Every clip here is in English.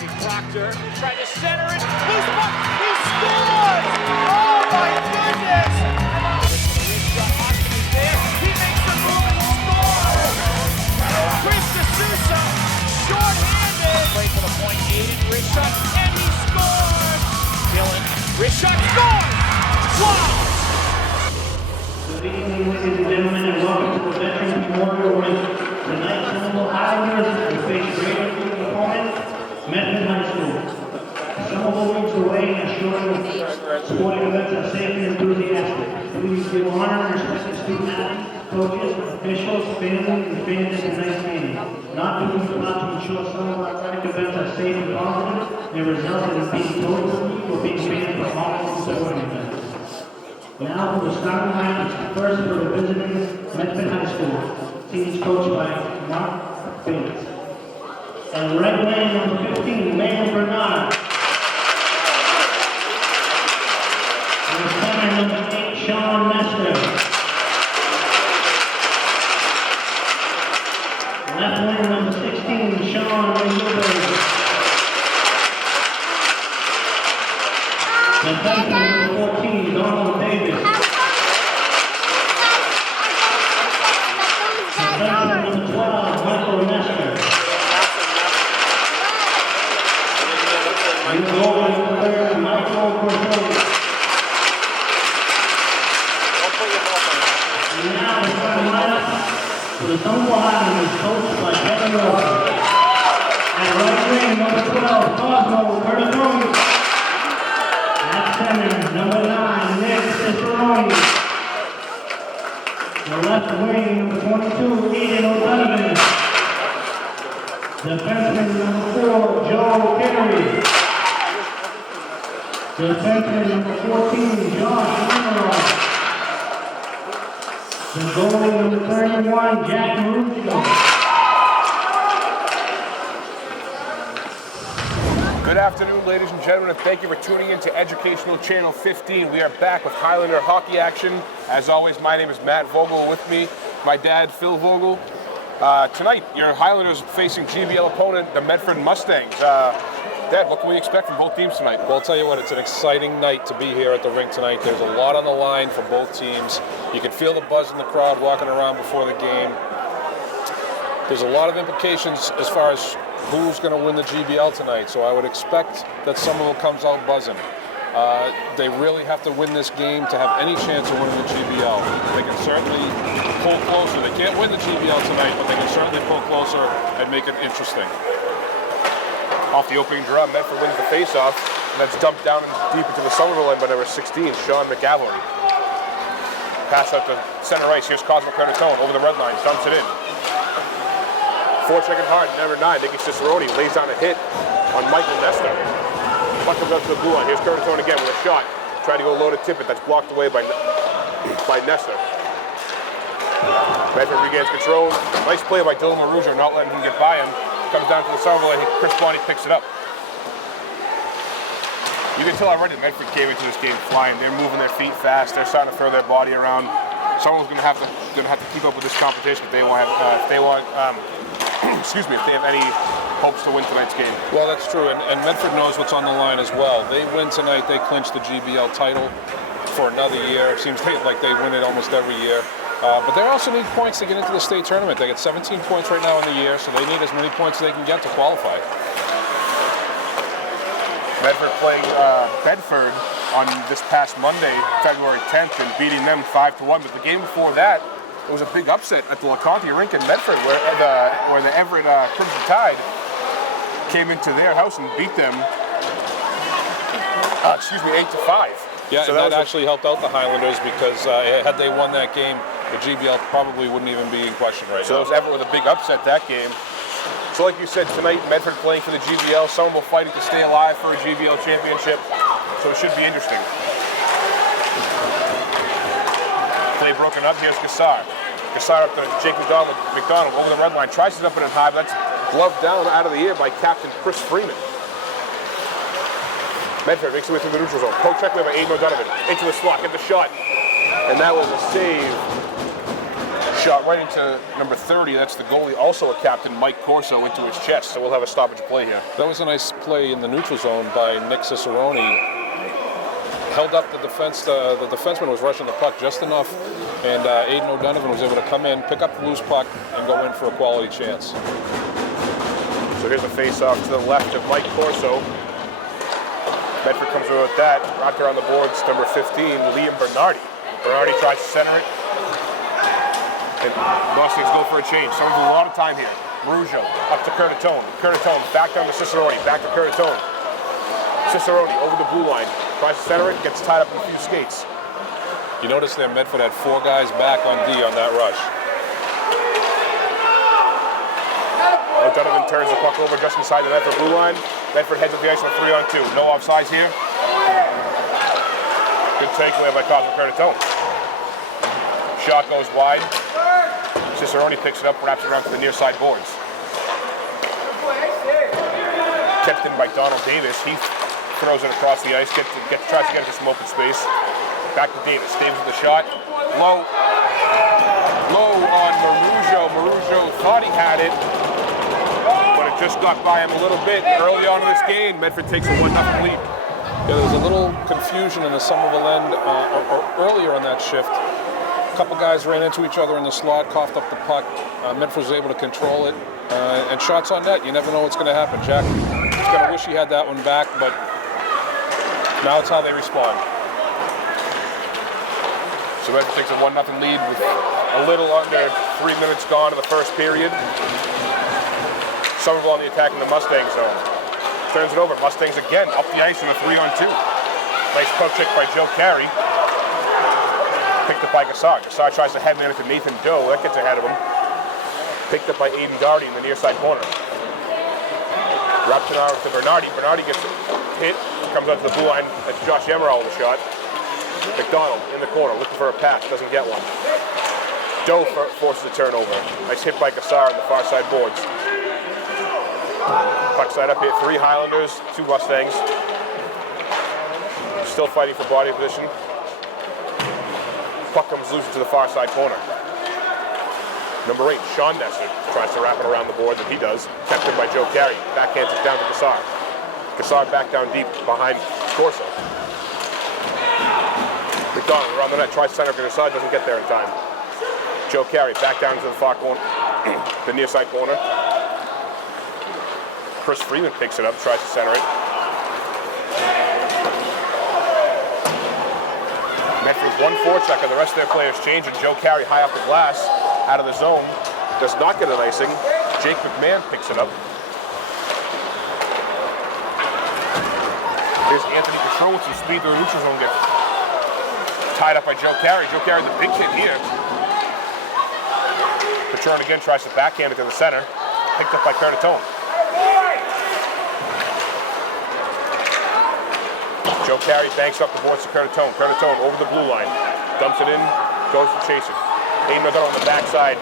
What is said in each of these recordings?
Proctor tried to center it. Loose puck. He scores! Oh my goodness! Hockey is there. He makes the move and scores! Chris D'Souza, short-handed. Play for the point. Aiden Rishot, and he scores! Dylan Rishot scores! Wow! Good evening, ladies and gentlemen, and welcome to the Veterans Memorial Rink. Tonight's Somerville Highlanders will face great opponent, Medford High School. Somerville leads the way in ensuring sporting events are safe and enthusiastic. Please give honor and respect to student athletes, coaches, officials, families, and fans at tonight's game. Not to ensure some of our athletic events are safe and positive, and result in being totally or being banned from all sporting events. Now for the starting lineup, first for the visiting Medford High School. Team is coached by Mark Bates. And right lane number 15, Leon Bernard. And the center number 8, Sean Nestor. Left lane number 16, Sean Newberg. The center number 14, Donald Davis. Number 12, Michael Nestor. And goalie number 3, Michael Cortez. And now the starting lineup for the Somerville Highlanders, coached by Kevin Wilson. At right wing, number 12, Cosmo Curtis. At center, number 9, Nick Cicerone. The left wing, number 22, Eden O'Donovan. Defenseman number 4, Joe Carey. Defenseman number 14, Josh Monroe. The goalie number 31, Jack Maruccio. Good afternoon, ladies and gentlemen, and thank you for tuning in to Educational Channel 15. We are back with Highlander hockey action. As always, my name is Matt Vogel. With me, my dad, Phil Vogel. Tonight, your Highlanders facing GBL opponent, the Medford Mustangs. Dad, what can we expect from both teams tonight? Well, I'll tell you what, it's an exciting night to be here at the rink tonight. There's a lot on the line for both teams. You can feel the buzz in the crowd walking around before the game. There's a lot of implications as far as who's going to win the GBL tonight, so I would expect that Somerville comes out buzzing. They really have to win this game to have any chance of winning the GBL. They can certainly pull closer. They can't win the GBL tonight, but they can certainly pull closer and make it interesting. Off the opening draw, Medford wins the face-off, and that's dumped down deep into the Somerville end by number 16, Sean McAvoy. Pass out to center ice. Here's Cosmo Carditone over the red line, dumps it in. Forechecking hard, number 9, Nicky Cicerone lays down a hit on Michael Nestor. Puck comes up to the blue line. Here's Carditone again with a shot. Try to go low to tip it. That's blocked away by Nestor. Medford regains control. Nice play by Dylan Marujo, not letting him get by him. Comes down to the Somerville and Chris Bonnie picks it up. You can tell already that Medford came into this game flying. They're moving their feet fast. They're starting to throw their body around. Someone's going to have to keep up with this competition if they want if they have any hopes to win tonight's game. Well, that's true, and Medford knows what's on the line as well. They win tonight, they clinch the GBL title for another year. It seems like they win it almost every year. But they also need points to get into the state tournament. They get 17 points right now in the year, so they need as many points as they can get to qualify. Medford playing Bedford on this past Monday, February 10th, and beating them 5-1. But the game before that, it was a big upset at the LeConte rink in Medford, where the Everett Crimson Tide came into their house and beat them, 8-5. Yeah, so that actually helped out the Highlanders because had they won that game, the GBL probably wouldn't even be in question right now. So it was Everett with a big upset that game. So like you said, tonight, Medford playing for the GBL, Somerville fighting to stay alive for a GBL championship. So it should be interesting. Play broken up, here's Gassar. Gassar up to Jake McDonald over the red line, tries to dump it in high, but that's gloved down out of the air by Captain Chris Freeman. Medford makes it way through the neutral zone. Poke check by Aiden O'Donovan. Into the slot, get the shot. And that was a save. Shot right into number 30. That's the goalie, also a captain, Mike Corso, into his chest. So we'll have a stoppage play here. That was a nice play in the neutral zone by Nick Cicerone. Held up the defense. The defenseman was rushing the puck just enough, and Aiden O'Donovan was able to come in, pick up the loose puck, and go in for a quality chance. So here's the face-off to the left of Mike Corso. Medford comes away with that. Out there on the boards, number 15, Liam Bernardi. Bernardi tries to center it. And Mustangs go for a change. Somerville a lot of time here. Marujo up to Curtatone. Curtatone back down to Cicerone. Back to Curtatone. Cicerone over the blue line. Tries to center it. Gets tied up in a few skates. You notice there Medford had 4 guys back on D on that rush. O'Donovan turns the puck over just inside the Medford blue line. Medford heads up the ice on a 3-on-2. No offsides here. Good takeaway by Cosmo Curtatone. Shot goes wide. Cicerone picks it up, wraps it around to the near side boards. Kept in by Donald Davis. He throws it across the ice, tries to get into some open space. Back to Davis. Davis with the shot. Low on Marujo. Marujo thought he had it, but it just got by him a little bit. Early on in this game, Medford takes a 1-0 lead. Yeah, there was a little confusion in the Somerville end or earlier on that shift. A couple guys ran into each other in the slot, coughed up the puck. Medford was able to control it. And shots on net, you never know what's going to happen. Jack is going to wish he had that one back, but now it's how they respond. So Medford takes a 1-0 lead with a little under 3 minutes gone in the first period. Somerville on the attack in the Mustang zone. Turns it over. Mustangs again up the ice in a 3-on-2. Nice poke check by Joe Carey. Picked up by Gassar. Gassar tries to head it to Nathan Doe. That gets ahead of him. Picked up by Aiden Darty in the near side corner. Wraps it out to Bernardi. Bernardi gets hit. Comes out to the blue line. That's Josh Emerald with a shot. McDonald in the corner looking for a pass. Doesn't get one. Doe forces a turnover. Nice hit by Gassar on the far side boards. Puck side up here. 3 Highlanders, 2 Mustangs. Still fighting for body position. Puck comes loose into the far side corner. Number 8, Sean Nesser, tries to wrap it around the board, that he does. Kept in by Joe Carey. Backhands it down to Gassar. Gassar back down deep behind Corso. McDonald around the net, tries to center for Gassar, doesn't get there in time. Joe Carey back down into the far corner, the near side corner. Chris Freeman picks it up, tries to center it. Medford 1 forecheck, and the rest of their players change, and Joe Carey high off the glass, out of the zone, does not get an icing. Jake McMahon picks it up. Here's Anthony Cottrell with some speed to the neutral zone, gets tied up by Joe Carey. Joe Carey, the big hit here. Patron again tries to backhand it to the center, picked up by Curtatone. Joe Carey banks up the boards to Curtatone. Curtatone over the blue line. Dumps it in, goes to chase it. Aiden O'Donovan on the backside.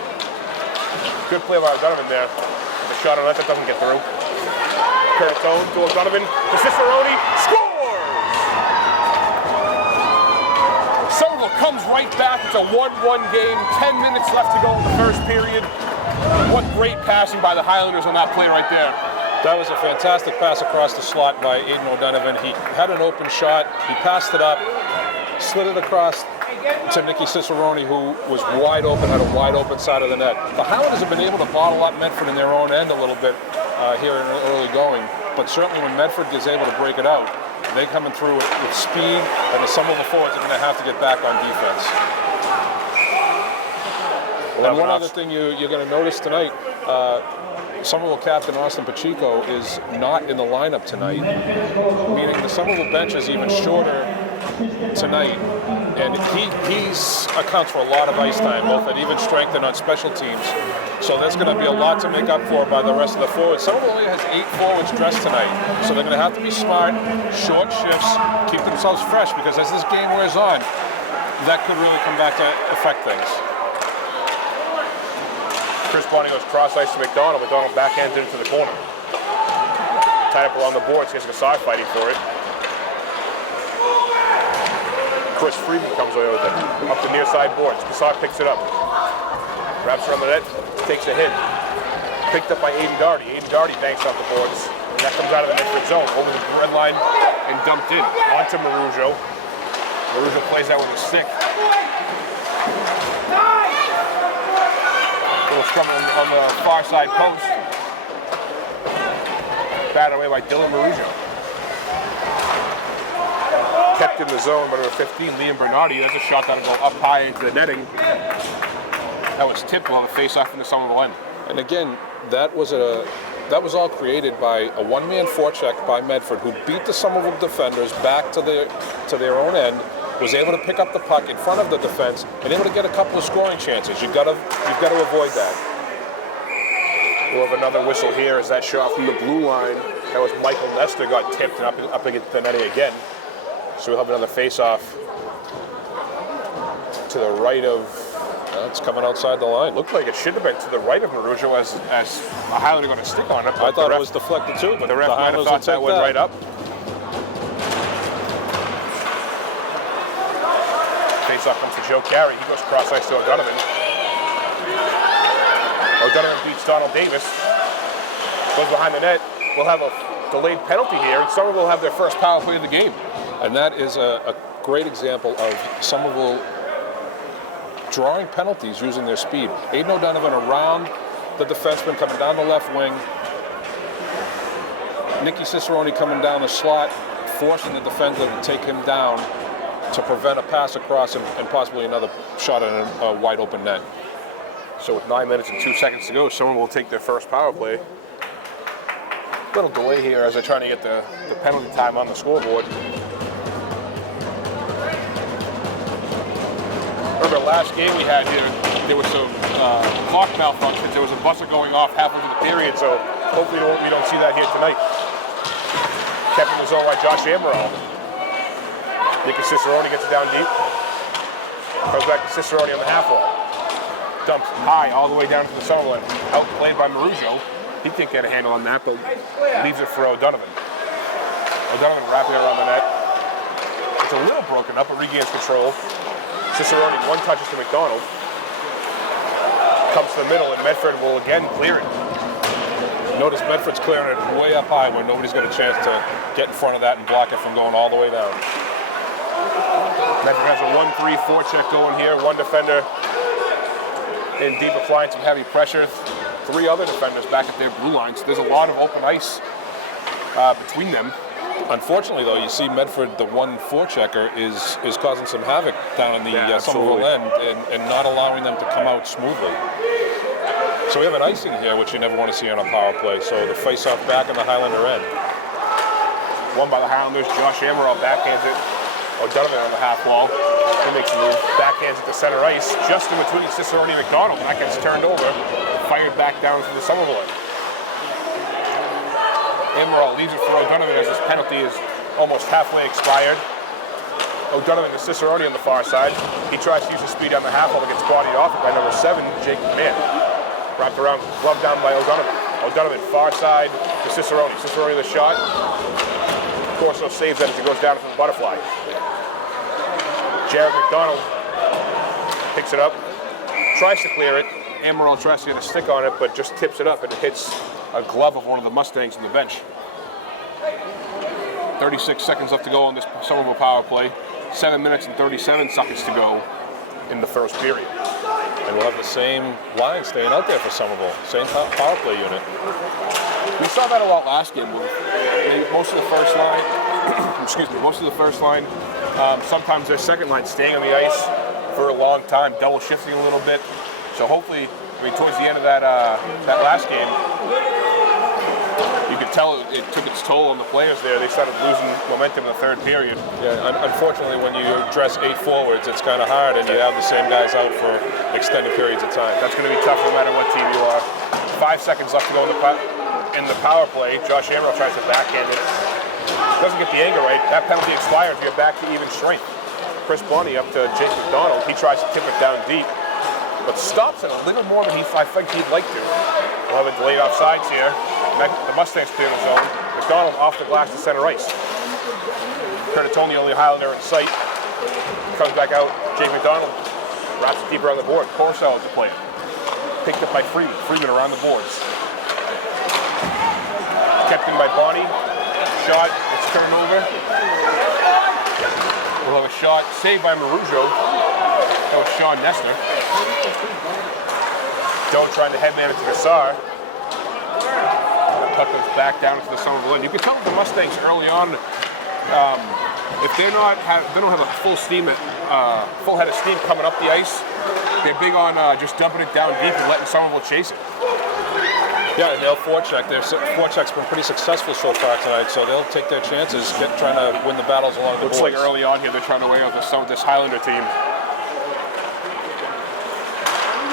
Good play by O'Donovan there. The shot on that doesn't get through. Curtatone to O'Donovan. To Cicerone. Scores! Somerville comes right back. It's a 1-1 game. 10 minutes left to go in the first period. What great passing by the Highlanders on that play right there. That was a fantastic pass across the slot by Aiden O'Donovan. He had an open shot, he passed it up, slid it across to Nicky Cicerone, who was wide open, had a wide open side of the net. The Highlanders have been able to bottle up Medford in their own end a little bit here in early going, but certainly when Medford is able to break it out, they coming through with speed, and the Somerville forwards are going to have to get back on defense. And one other thing you're going to notice tonight, Somerville captain Austin Pacheco is not in the lineup tonight, meaning the Somerville bench is even shorter tonight, and he accounts for a lot of ice time, both at even strength and on special teams. So there's going to be a lot to make up for by the rest of the forwards. Somerville only has 8 forwards dressed tonight, so they're going to have to be smart, short shifts, keep themselves fresh, because as this game wears on, that could really come back to affect things. Chris Bonnie goes cross ice to McDonald. McDonald backhands it into the corner. Tied up along the boards. Here's Gassar fighting for it. Chris Freeman comes away with it. Up the near side boards. Gassar picks it up. Wraps around the net, takes a hit. Picked up by Aiden Doherty. Aiden Doherty banks off the boards. And that comes out of the Medford zone, over the red line, and dumped in. Onto Marujo. Marujo plays that with a stick. Little scrum on the far side post. Batted away by Dylan Marujo. Kept in the zone by number 15, Liam Bernardi. That's a shot that'll go up high into the netting. That was tipped while the face-off in the Somerville end. And again, that was all created by a one-man forecheck by Medford, who beat the Somerville defenders back to their own end, was able to pick up the puck in front of the defense, and able to get a couple of scoring chances. You've got to avoid that. We'll have another whistle here as that shot from the blue line. That was Michael Nestor got tipped and up against the netting again. So we'll have another face-off to the right of. It's coming outside the line. Looked like it should have been to the right of Marujo as a Highlander got a stick on it. I thought it was deflected too, but the ref might have thought that went right up. Face-off comes to Joe Carey. He goes cross-ice to O'Donovan. O'Donovan beats Donald Davis. Goes behind the net. We'll have a delayed penalty here, and Somerville will have their first power play of the game. And that is a great example of Somerville drawing penalties using their speed. Aiden O'Donovan around the defenseman coming down the left wing. Nicky Cicerone coming down the slot, forcing the defender to take him down to prevent a pass across and possibly another shot at a wide open net. So with 9 minutes and 2 seconds to go, someone will take their first power play. Little delay here as they're trying to get the penalty time on the scoreboard. Remember last game we had here, there was some clock malfunctions. There was a buzzer going off halfway through the period, so hopefully we don't see that here tonight. Kept in the zone by Josh Amaral. Nicky Cicerone gets it down deep. Comes back to Cicerone on the half wall. Dumps high all the way down to the Somerville. Outplayed by Marujo. He didn't get a handle on that, but leaves it for O'Donovan. O'Donovan wrapping it around the net. It's a little broken up, but regains control. Cicerone, one touches to McDonald. Comes to the middle, and Medford will again clear it. Notice Medford's clearing it way up high when nobody's got a chance to get in front of that and block it from going all the way down. Medford has a 1-3 forecheck going here. One defender in deep, applying some heavy pressure. Three other defenders back at their blue line. So there's a lot of open ice between them. Unfortunately, though, you see Medford, the one forechecker, is causing some havoc down in the Somerville end and not allowing them to come out smoothly. So we have an icing here, which you never want to see on a power play. So the face-off back on the Highlander end. Won by the Highlanders. Josh Amaral backhands it. O'Donovan on the half wall. He makes a move. Backhands it to center ice, just in between Cicerone and McDonald. That gets turned over. Fired back down to the Somerville end. Amaral leaves it for O'Donovan as his penalty is almost halfway expired. O'Donovan to Cicerone on the far side. He tries to use his speed on the half wall, but gets bodied off by number 7, Jake McMahon. Wrapped around, gloved down by O'Donovan. O'Donovan far side to Cicerone. Cicerone the shot. Corso saves that as he goes down from the butterfly. Jared McDonald picks it up, tries to clear it. Amaral tries to get a stick on it, but just tips it up and it hits a glove of one of the Mustangs on the bench. 36 seconds left to go on this Somerville power play. 7 minutes and 37 seconds to go in the first period. And we'll have the same line staying out there for Somerville. Same power play unit. We saw that a lot last game. Most of the first line, most of the first line, sometimes their second line staying on the ice for a long time, double shifting a little bit. So hopefully, towards the end of that last game, you could tell it took its toll on the players there. They started losing momentum in the third period. Yeah, unfortunately, when you dress 8 forwards, it's kind of hard, and you have the same guys out for extended periods of time. That's going to be tough no matter what team you are. 5 seconds left to go in the power play. Josh Amaral tries to backhand it. Doesn't get the angle right. That penalty expires. You're back to even strength. Chris Bonney up to Jake McDonald. He tries to tip it down deep, but stops it a little more than I think he'd like to. We'll have a delayed offsides here. The Mustangs clear the zone. McDonald off the glass to center ice. Curtatone, the only Highlander in sight. Comes back out. Jake McDonald wraps it deeper on the board. Corso is the player. Picked up by Freeman. Freeman around the boards. Kept in by Bonnie. Shot. It's turned over. We'll have a shot saved by Marujo. That was Sean Nestor. Doe trying to headman it to Gassar. Puck goes back down to the Somerville end. You can tell with the Mustangs early on, if they don't have a full head of steam coming up the ice, they're big on just dumping it down deep and letting Somerville chase it. Yeah, and they'll forecheck. Their forecheck's been pretty successful so far tonight, so they'll take their chances, trying to win the battles along the boards. Looks like early on here they're trying to weigh out this Highlander team.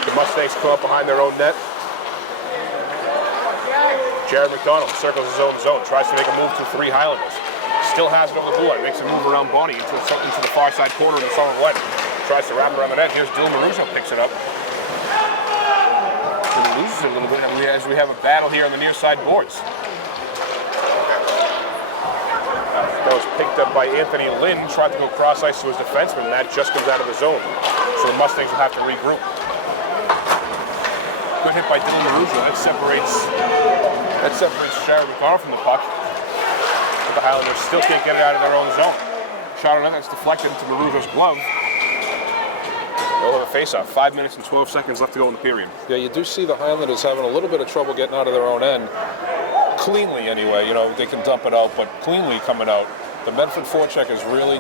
The Mustangs come up behind their own net. Jared McDonald circles his own zone, tries to make a move to 3 Highlanders. Still has it over the blue line, makes a move around Bonnie into the far side corner of the Somerville end. Tries to wrap around the net. Here's Dylan Marujo, picks it up. And loses it a little bit as we have a battle here on the near side boards. That was picked up by Anthony Lynn, tried to go cross ice to his defenseman, and that just comes out of the zone. So the Mustangs will have to regroup. Good hit by Dylan Marujo. That separates Jared McDonald from the puck. But the Highlanders still can't get it out of their own zone. Shot on net that's deflected into Marujo's glove. They'll have a face-off. 5 minutes and 12 seconds left to go in the period. Yeah, you do see the Highlanders having a little bit of trouble getting out of their own end. Cleanly, anyway. You know, they can dump it out, but cleanly coming out. The Medford forecheck is really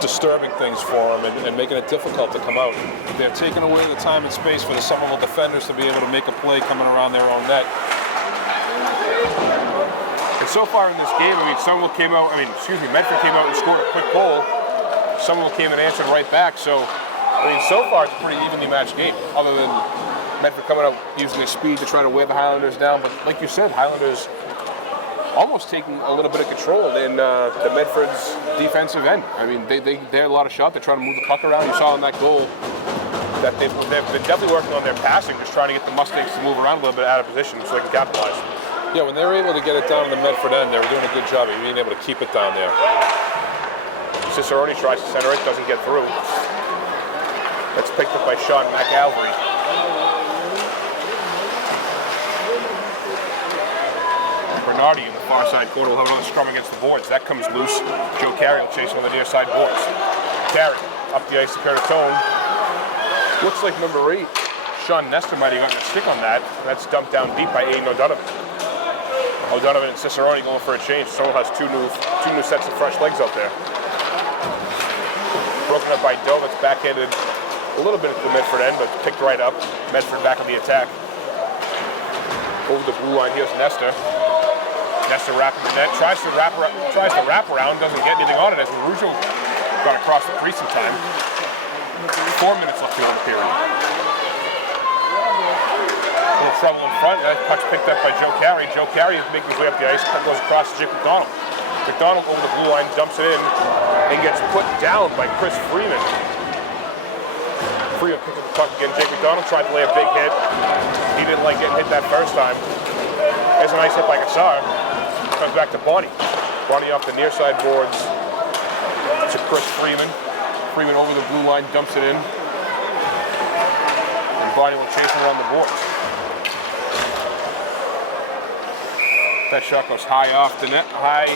disturbing things for them and making it difficult to come out. They're taking away the time and space for the Somerville defenders to be able to make a play coming around their own net. And so far in this game, Medford came out and scored a quick goal. Somerville came and answered right back. So far it's a pretty evenly matched game, other than Medford coming out using their speed to try to wear the Highlanders down. But like you said, Highlanders almost taking a little bit of control in the Medford's defensive end. I mean, they had a lot of shots. They're trying to move the puck around. You saw in that goal that they've been definitely working on their passing, just trying to get the Mustangs to move around a little bit out of position so they can capitalize. Yeah, when they were able to get it down to the Medford end, they were doing a good job of being able to keep it down there. Cicerone tries to center it, doesn't get through. That's picked up by Sean McAlvery. Bernardi in the far side corner will have another scrum against the boards. That comes loose. Joe Carey will chase on the near side boards. Carey up the ice to Curtatone. Looks like number 8, Sean Nestor, might have gotten a stick on that. That's dumped down deep by Aiden O'Donovan. O'Donovan and Cicerone going for a change. Somerville has two new sets of fresh legs out there. Broken up by Doe. That's backhanded a little bit at the Medford end, but picked right up. Medford back on the attack. Over the blue line, here's Nestor. Nestor wrapping the net, tries to wrap around, doesn't get anything on it as Marujo got across the crease in time. 4 minutes left to go in the period. A little trouble in front. That puck's picked up by Joe Carey. Joe Carey is making his way up the ice. Puck goes across to Jake McDonald. McDonald over the blue line, dumps it in, and gets put down by Chris Freeman. Freeman picking the puck again. Jake McDonald tried to lay a big hit. He didn't like getting hit that first time. There's a nice hit by Gassar. Comes back to Bonnie. Bonnie off the near side boards to Chris Freeman. Freeman over the blue line, dumps it in. And Bonnie will chase him around the boards. That shot goes high off the net, high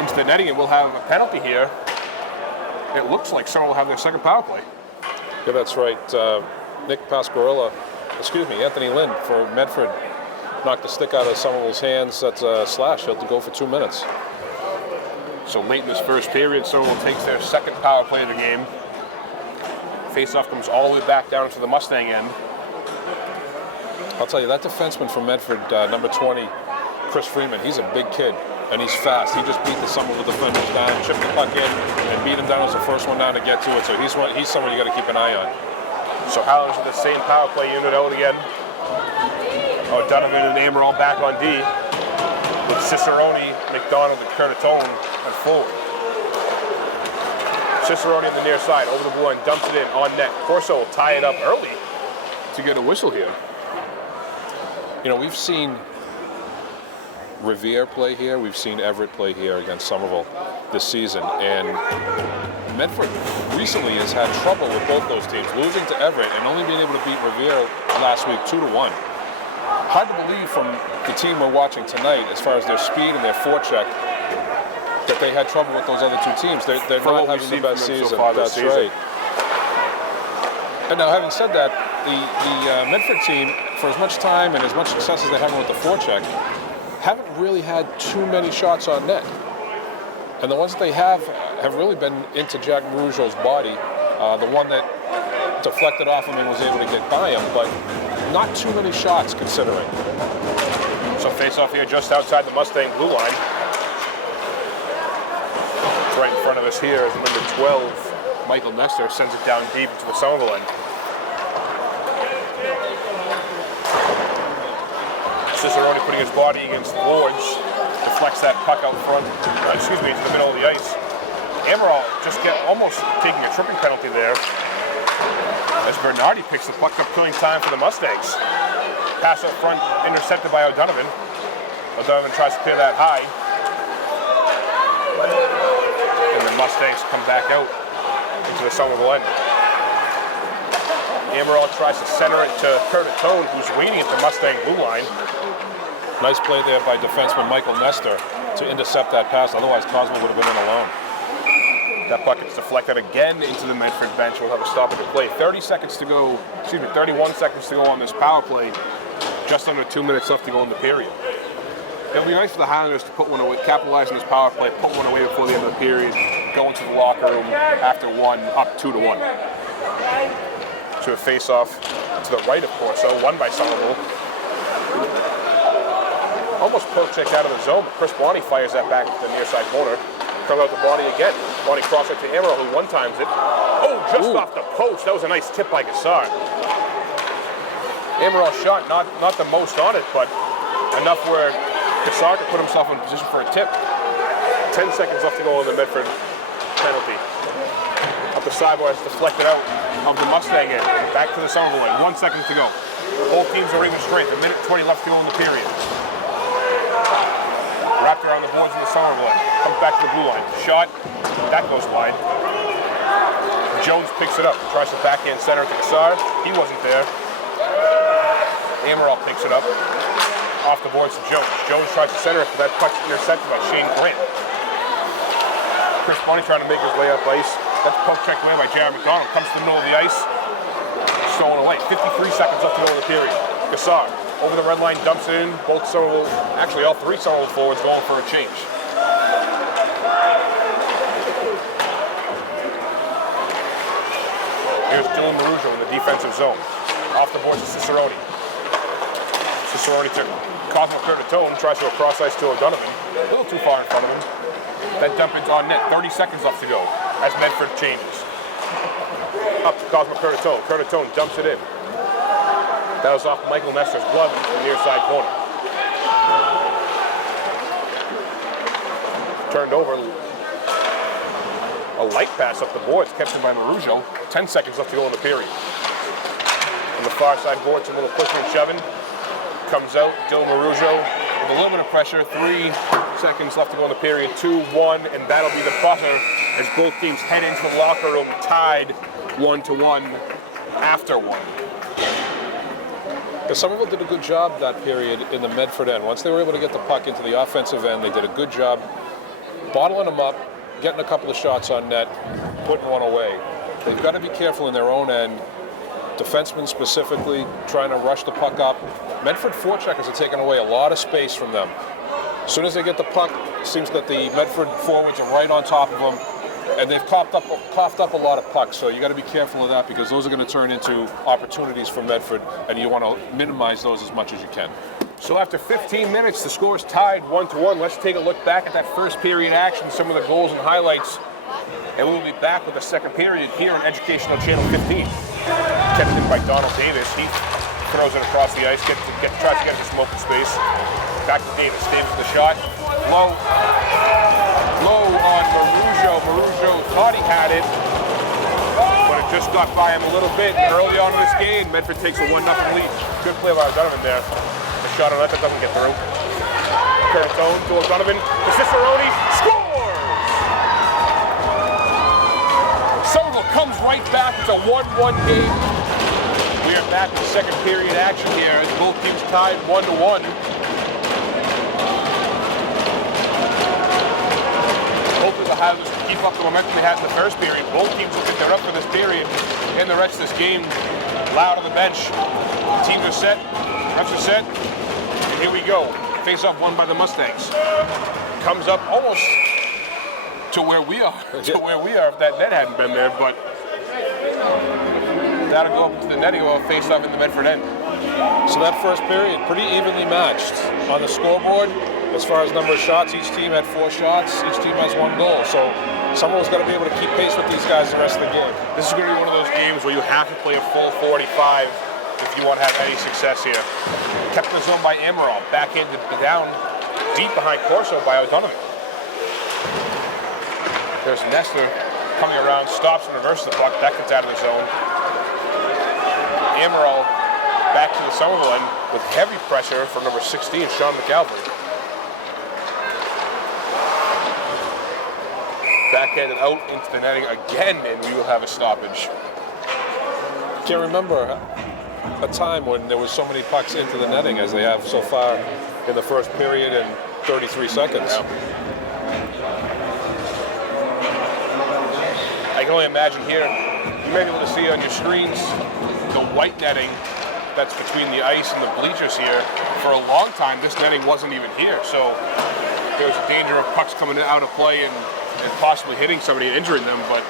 into the netting, and we'll have a penalty here. It looks like someone will have their second power play. Yeah, that's right. Anthony Lynn for Medford knocked the stick out of Somerville's hands. That's a slash. He'll have to go for 2 minutes. So late in this first period, Somerville takes their second power play of the game. Faceoff comes all the way back down to the Mustang end. I'll tell you, that defenseman from Medford, number 20, Chris Freeman, he's a big kid, and he's fast. He just beat the Somerville defenders down, chipped the puck in, and beat him down as the first one down to get to it. So he's someone you got to keep an eye on. So Highlanders with the same power play unit out again. Donovan and Amer all back on D, with Cicerone, McDonald, and Curtatone and forward. Cicerone on the near side, over the blue line, dumps it in, on net. Corso will tie it up early to get a whistle here. You know, we've seen Revere play here. We've seen Everett play here against Somerville this season. And Medford recently has had trouble with both those teams, losing to Everett and only being able to beat Revere last week 2-1. Hard to believe from the team we're watching tonight, as far as their speed and their forecheck, that they had trouble with those other two teams. They're not having the best season. So far this That's season. right. And now, having said that, the Medford team, for as much time and as much success as they're having with the forecheck, haven't really had too many shots on net. And the ones that they have really been into Jack Marujo's body. The one that deflected off him and was able to get by him, but not too many shots considering. So face-off here just outside the Mustang blue line. Right in front of us here is number 12, Michael Nestor, sends it down deep into the Somerville end. Cicerone putting his body against the boards, deflects that puck out front, into the middle of the ice. Amaral just almost taking a tripping penalty there, as Bernardi picks the puck up, killing time for the Mustangs. Pass up front, intercepted by O'Donovan. O'Donovan tries to clear that high. And the Mustangs come back out into the Somerville end. Amaral tries to center it to Curtatone, who's waiting at the Mustang blue line. Nice play there by defenseman Michael Nestor to intercept that pass. Otherwise, Cosmo would have been in alone. That puck gets deflected again into the Medford bench. We'll have a stoppage of play. 31 seconds to go on this power play. Just under 2 minutes left to go in the period. It'll be nice for the Highlanders to put one away, capitalize on this power play, put one away before the end of the period, go into the locker room after one, up 2-1. To a face-off to the right, of course, so won by Somerville. Almost poke check out of the zone, but Chris Bonney fires that back into the near side corner. Comes out the body again. Bonney cross it to Amaral, who one-times it. Oh, just off the post. That was a nice tip by Gassard. Amaral shot, not the most on it, but enough where Gassard could put himself in position for a tip. 10 seconds left to go on the Medford penalty. Up the sideboard, it's deflected out of the Mustang end. Back to the Somerville end. 1 second to go. Both teams are even strength. 1:20 left to go in the period. Wrapped around the boards in the Somerville end. Comes back to the blue line. Shot. That goes wide. Jones picks it up. Tries to backhand center to Gassard. He wasn't there. Amaral picks it up. Off the boards to Jones. Jones tries to center it, but that puck's intercepted by Shane Grant. Chris Bonney trying to make his way up ice. That's poke checked away by Jared McDonald. Comes to the middle of the ice. Stolen away. 53 seconds left to go in the period. Gassard over the red line, dumps it in. Both Somerville, actually all three Somerville forwards going for a change. Here's Dylan Marujo in the defensive zone. Off the boards to Cicerone. Cicerone to Cosmo Curtatone, tries to go cross ice to O'Donovan. A little too far in front of him. That dump is on net. 30 seconds left to go as Medford changes. Up to Cosmo Curtatone. Curtatone dumps it in. That was off Michael Nestor's glove into the near side corner. Turned over. A light pass up the boards, kept in by Marujo. 10 seconds left to go in the period. On the far side boards, a little pushing and shoving. Comes out, Dylan Marujo with a little bit of pressure. 3 seconds left to go in the period. 2-1, and that'll be the buzzer as both teams head into the locker room tied 1-1 after one. Somerville did a good job that period in the Medford end. Once they were able to get the puck into the offensive end, they did a good job bottling them up, getting a couple of shots on net, putting one away. They've got to be careful in their own end. Defensemen specifically trying to rush the puck up. Medford forecheckers are taking away a lot of space from them. As soon as they get the puck, it seems that the Medford forwards are right on top of them, and they've coughed up a lot of pucks. So you got to be careful of that because those are going to turn into opportunities for Medford, and you want to minimize those as much as you can. So after 15 minutes, the score is tied 1-1. Let's take a look back at that first period action, some of the goals and highlights, and we'll be back with the second period here on Educational Channel 15. Kept in by Donald Davis. He throws it across the ice, tries to get into some open space. Back to Davis. Davis with the shot. Low on Marujo. Marujo thought he had it, but it just got by him a little bit early on in this game. Medford takes a 1-0 lead. Good play by Donovan there. The shot on that doesn't get through. Curtatone to O'Donovan. To Cicerone. Scores! Somerville comes right back. It's a 1-1 game. We are back with second period action here as both teams tied 1-1. Hopefully the Highlanders can keep up the momentum they had in the first period. Both teams will think they're up for this period and the rest of this game. Loud on the bench. The teams are set. Refs are set. And here we go. Face off won by the Mustangs. Comes up almost to where we are. To where we are if that net hadn't been there, but that'll go up to the netting of a face-off in the Medford end. So that first period, pretty evenly matched. On the scoreboard, as far as number of shots, each team had 4 shots, each team has 1 goal. So someone's got to be able to keep pace with these guys the rest of the game. This is going to be one of those games where you have to play a full 45 if you want to have any success here. Kept in the zone by Amaral, backhanded down deep behind Corso by O'Donovan. There's Nester coming around, stops and reverses the puck, that gets out of the zone. Amaral back to the Somerville end with heavy pressure from number 16, Sean McAlvey. Backhanded out into the netting again, and we will have a stoppage. Can't remember a time when there was so many pucks into the netting as they have so far in the first period in 33 seconds. Yeah. I can only imagine here, you may be able to see on your screens the white netting that's between the ice and the bleachers here. For a long time, this netting wasn't even here, so there's a danger of pucks coming out of play and possibly hitting somebody and injuring them, but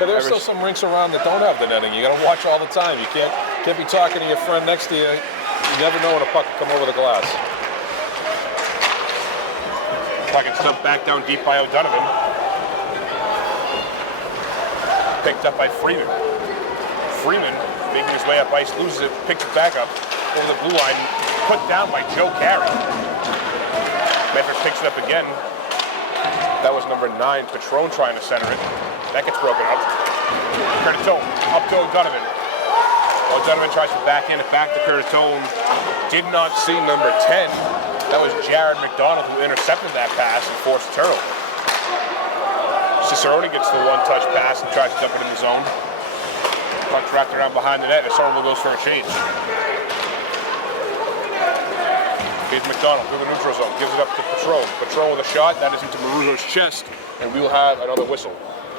there's still some rinks around that don't have the netting. You got to watch all the time. You can't be talking to your friend next to you. You never know when a puck will come over the glass. Puck and stuff back down deep by O'Donovan. Picked up by Freeman. Freeman making his way up ice, loses it, picks it back up over the blue line, put down by Joe Carey. Medford picks it up again. That was number 9, Patron trying to center it. That gets broken up. Curtatone up to O'Donovan. O'Donovan tries to backhand it back to Curtatone. Did not see number 10. That was Jared McDonald who intercepted that pass and forced a turnover. Cicerone gets the one-touch pass and tries to dump it in the zone. Puck wrapped around behind the net as Somerville goes for a change. Here's McDonald through the neutral zone, gives it up to Patron. Patron with a shot, that is into Maruzo's chest, and we will have another whistle.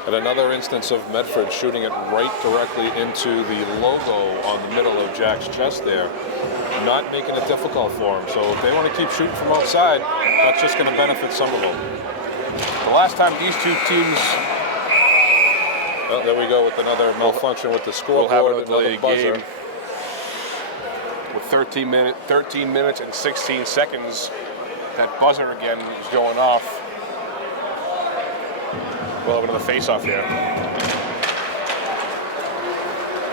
And another instance of Medford shooting it right directly into the logo on the middle of Jack's chest there, not making it difficult for him. So if they want to keep shooting from outside, that's just going to benefit Somerville. The last time these two teams... Oh, there we go with another malfunction with the scoreboard, we'll have another buzzer. Game. With 13 minutes and 16 seconds, that buzzer again is going off. We'll have another face-off here.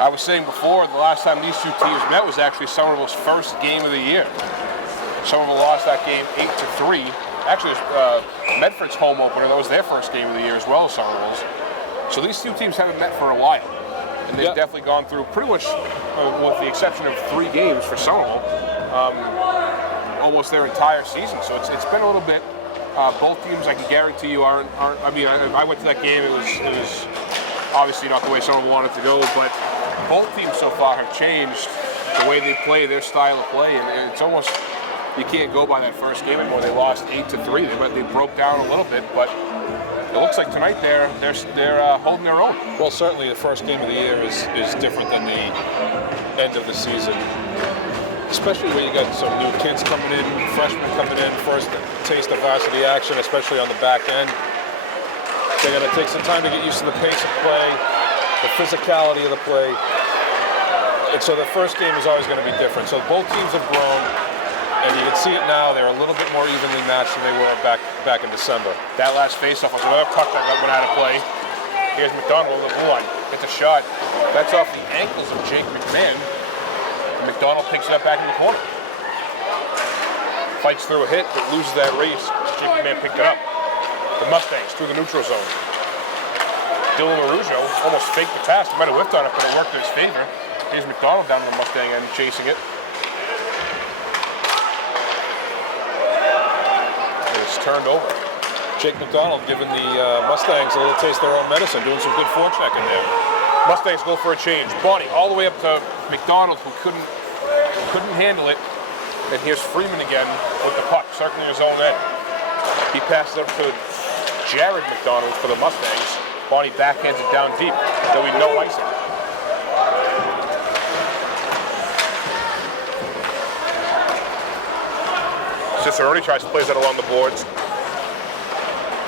I was saying before, the last time these two teams met was actually Somerville's first game of the year. Somerville lost that game 8-3. Actually, it was Medford's home opener. That was their first game of the year as well as Somerville's. So these two teams haven't met for a while. And they've definitely gone through pretty much, with the exception of 3 games for Somerville, almost their entire season. So it's been a little bit. Both teams, I can guarantee you, aren't. I mean, I went to that game. It was obviously not the way Somerville wanted to go, but both teams so far have changed the way they play, their style of play, and it's almost you can't go by that first game anymore. They lost 8-3. They broke down a little bit, but it looks like tonight they're holding their own. Well, certainly the first game of the year is different than the end of the season, especially when you got some new kids coming in, freshmen coming in, first taste of varsity action, especially on the back end. They're going to take some time to get used to the pace of play, the physicality of the play, and so the first game is always going to be different. So both teams have grown. And you can see it now, they're a little bit more evenly matched than they were back in December. That last faceoff was another puck that went out of play. Here's McDonald on the blue line. Gets a shot. That's off the ankles of Jake McMahon. And McDonald picks it up back in the corner. Fights through a hit, but loses that race. Jake McMahon picked it up. The Mustangs through the neutral zone. Dylan Marujo almost faked the pass. He might have whipped on it, but it worked in his favor. Here's McDonald down on the Mustang end, chasing it. is turned over. Jake McDonald giving the Mustangs a little taste of their own medicine, doing some good forechecking there. Mustangs go for a change. Bonnie all the way up to McDonald, who couldn't handle it. And here's Freeman again with the puck, circling his own end. He passes up to Jared McDonald for the Mustangs. Bonnie backhands it down deep. There'll be no icing. Cicerone tries to place that along the boards.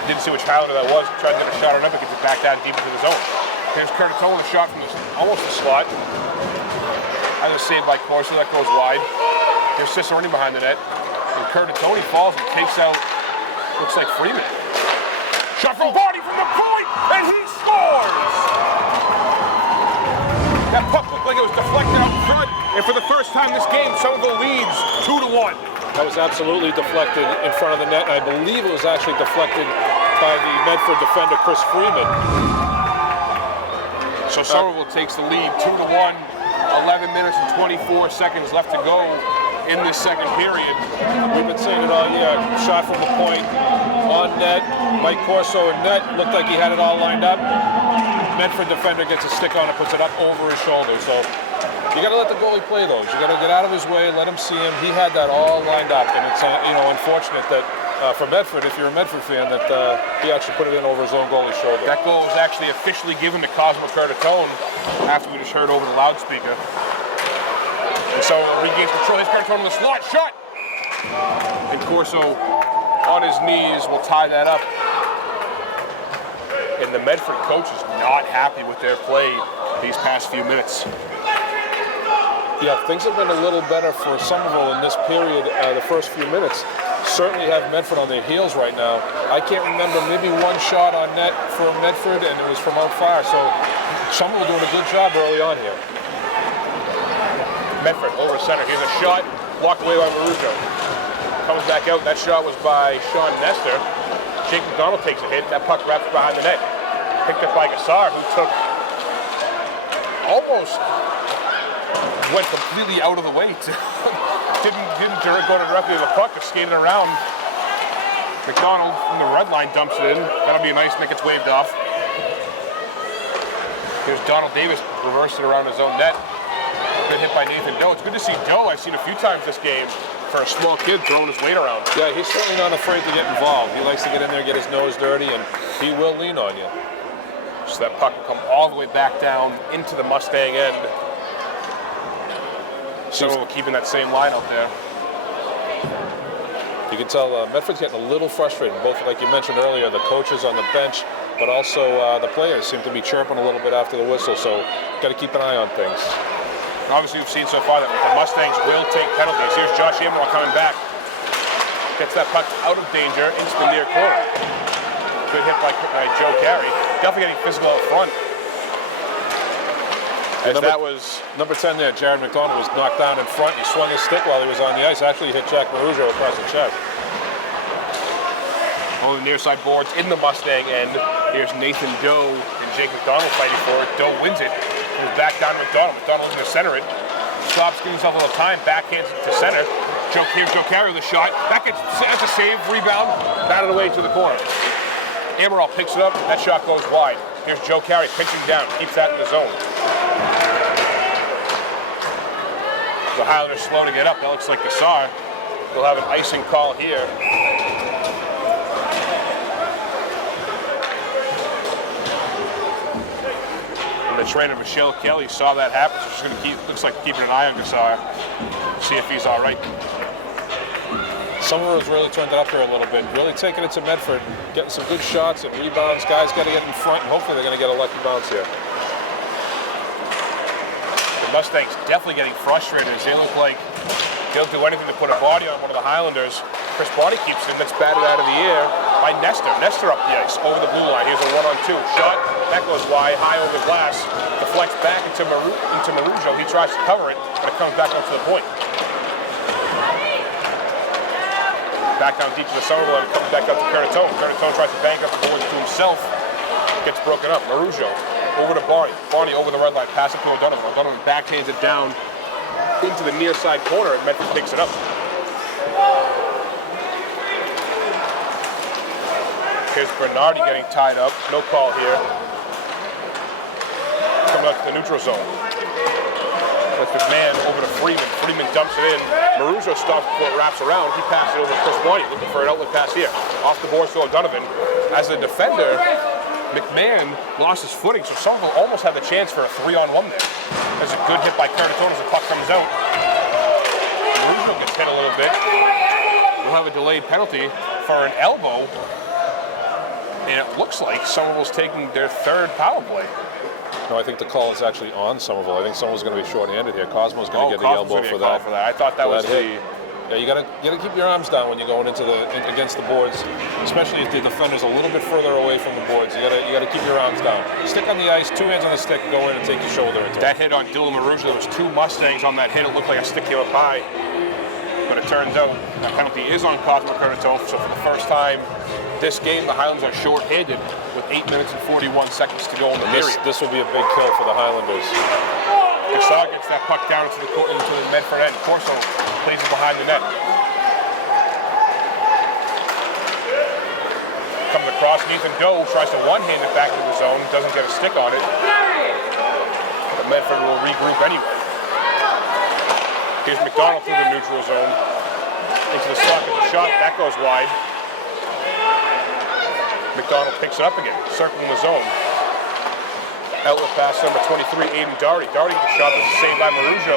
Didn't see which Highlander that was. Tries to get a shot on it, but gets it back down deep into the zone. Here's Curtatone with a shot from almost the slot. Either saved by Corso, that goes wide. There's Cicerone behind the net. And Curtatone falls and takes out, looks like Freeman. Shot from Bonnie from the point, and he scores! That puck looked like it was deflected out front, and for the first time this game, Somerville leads 2-1. That was absolutely deflected in front of the net, and I believe it was actually deflected by the Medford defender, Chris Freeman. So Somerville takes the lead 2-1, 11 minutes and 24 seconds left to go in this second period. We've been saying it all year. Shot from the point, on net. Mike Corso in net, looked like he had it all lined up. Medford defender gets a stick on it, puts it up over his shoulder. So you got to let the goalie play those. You got to get out of his way, let him see him. He had that all lined up, and it's unfortunate that for Medford, if you're a Medford fan, that he actually put it in over his own goalie's shoulder. That goal was actually officially given to Cosmo Curtatone after we just heard over the loudspeaker. And so regains control. Here's Curtatone on the slot shot, and Corso on his knees will tie that up. And the Medford coach is not happy with their play these past few minutes. Yeah, things have been a little better for Somerville in this period, the first few minutes. Certainly have Medford on their heels right now. I can't remember, maybe one shot on net for Medford, and it was from out far. So Somerville doing a good job early on here. Medford over center. Here's a shot, blocked away by Marujo. Comes back out. That shot was by Sean Nestor. Jake McDonald takes a hit. That puck wraps behind the net. Picked up by Gassar, who took almost went completely out of the way. Didn't go directly to the puck, just skated around. McDonald from the red line dumps it in. That'll be a nice, and it gets waved off. Here's Donald Davis reversing around his own net. Good hit by Nathan Doe. It's good to see Doe. I've seen a few times this game for a small kid throwing his weight around. Yeah, he's certainly not afraid to get involved. He likes to get in there, get his nose dirty, and he will lean on you. So that puck will come all the way back down into the Mustang end. So we're keeping that same line out there. You can tell Medford's getting a little frustrated, both like you mentioned earlier, the coaches on the bench, but also the players seem to be chirping a little bit after the whistle, so got to keep an eye on things. Obviously, we've seen so far that the Mustangs will take penalties. Here's Josh Amor coming back. Gets that puck out of danger into the near corner. Good hit by Joe Carey. Definitely getting physical out front. As that was number 10 there, Jared McDonald was knocked down in front. He swung his stick while he was on the ice. Actually hit Jack Marujo across the chest. On the near side boards in the Mustang end. Here's Nathan Doe and Jake McDonald fighting for it. Doe wins it. Goes back down to McDonald. McDonald looking to center it. Stops, giving himself a little time. Backhands it to center. Here's Joe Carey with a shot. That's a save, rebound. Batted away to the corner. Amaral picks it up. That shot goes wide. Here's Joe Carey pitching down. Keeps that in the zone. The Highlanders slow to get up. That looks like Gassar. We'll have an icing call here. And the trainer, Michelle Kelly, saw that happen. So she's going to looks like keeping an eye on Gassar. See if he's all right. Somerville's really turned it up here a little bit. Really taking it to Medford. Getting some good shots and rebounds. Guys got to get in front, and hopefully they're going to get a lucky bounce here. Mustangs definitely getting frustrated as they look like they'll do anything to put a body on one of the Highlanders. Chris Body keeps it, that's batted out of the air by Nestor. Nestor up the ice, over the blue line. Here's a 1-on-2 shot. That goes wide, high over the glass. Deflects back into Marujo. He tries to cover it, but it comes back up to the point. Back down deep to the Somerville, and it comes back up to Curtatone. Curtatone tries to bank up the boards to himself. Gets broken up. Marujo over to Barney. Barney over the red line, pass it to O'Donovan. O'Donovan backhands it down into the near side corner, and Medford picks it up. Here's Bernardi getting tied up. No call here. Coming out to the neutral zone. That's McMahon over to Freeman. Freeman dumps it in. Marujo stops before it wraps around. He passes it over to Chris White, looking for an outlet pass here. Off the boards to O'Donovan. As a defender, McMahon lost his footing, so Somerville almost had the chance for a 3-on-1 there. There's a good hit by Curtatone as the puck comes out. Marujo gets hit a little bit. We'll have a delayed penalty for an elbow. And it looks like Somerville's taking their third power play. No, I think the call is actually on Somerville. I think Somerville's going to be short-handed here. Cosmo's going to get the elbow for that. I thought that was the... Yeah, you gotta keep your arms down when you're going against the boards, especially if the defender's a little bit further away from the boards. You gotta keep your arms down. Stick on the ice, 2 hands on the stick, go in and take your shoulder into it. That hit on Dylan Marujo, there was 2 Mustangs on that hit. It looked like a stick came up high, but it turns out that penalty is on Cosmo Curtatone. So for the first time this game, the Highlanders are short-handed with 8 minutes and 41 seconds to go in the period. This will be a big kill for the Highlanders. Gassar gets that puck down into the Medford end. Corso plays it behind the net. Comes across, Nathan Doe tries to one-hand it back into the zone, doesn't get a stick on it. But Medford will regroup anyway. Here's McDonald through the neutral zone. Into the slot, gets a shot, that goes wide. McDonald picks it up again, circling the zone. Outlet pass number 23, Aiden Doherty. Doherty gets a shot that's saved by Marujo.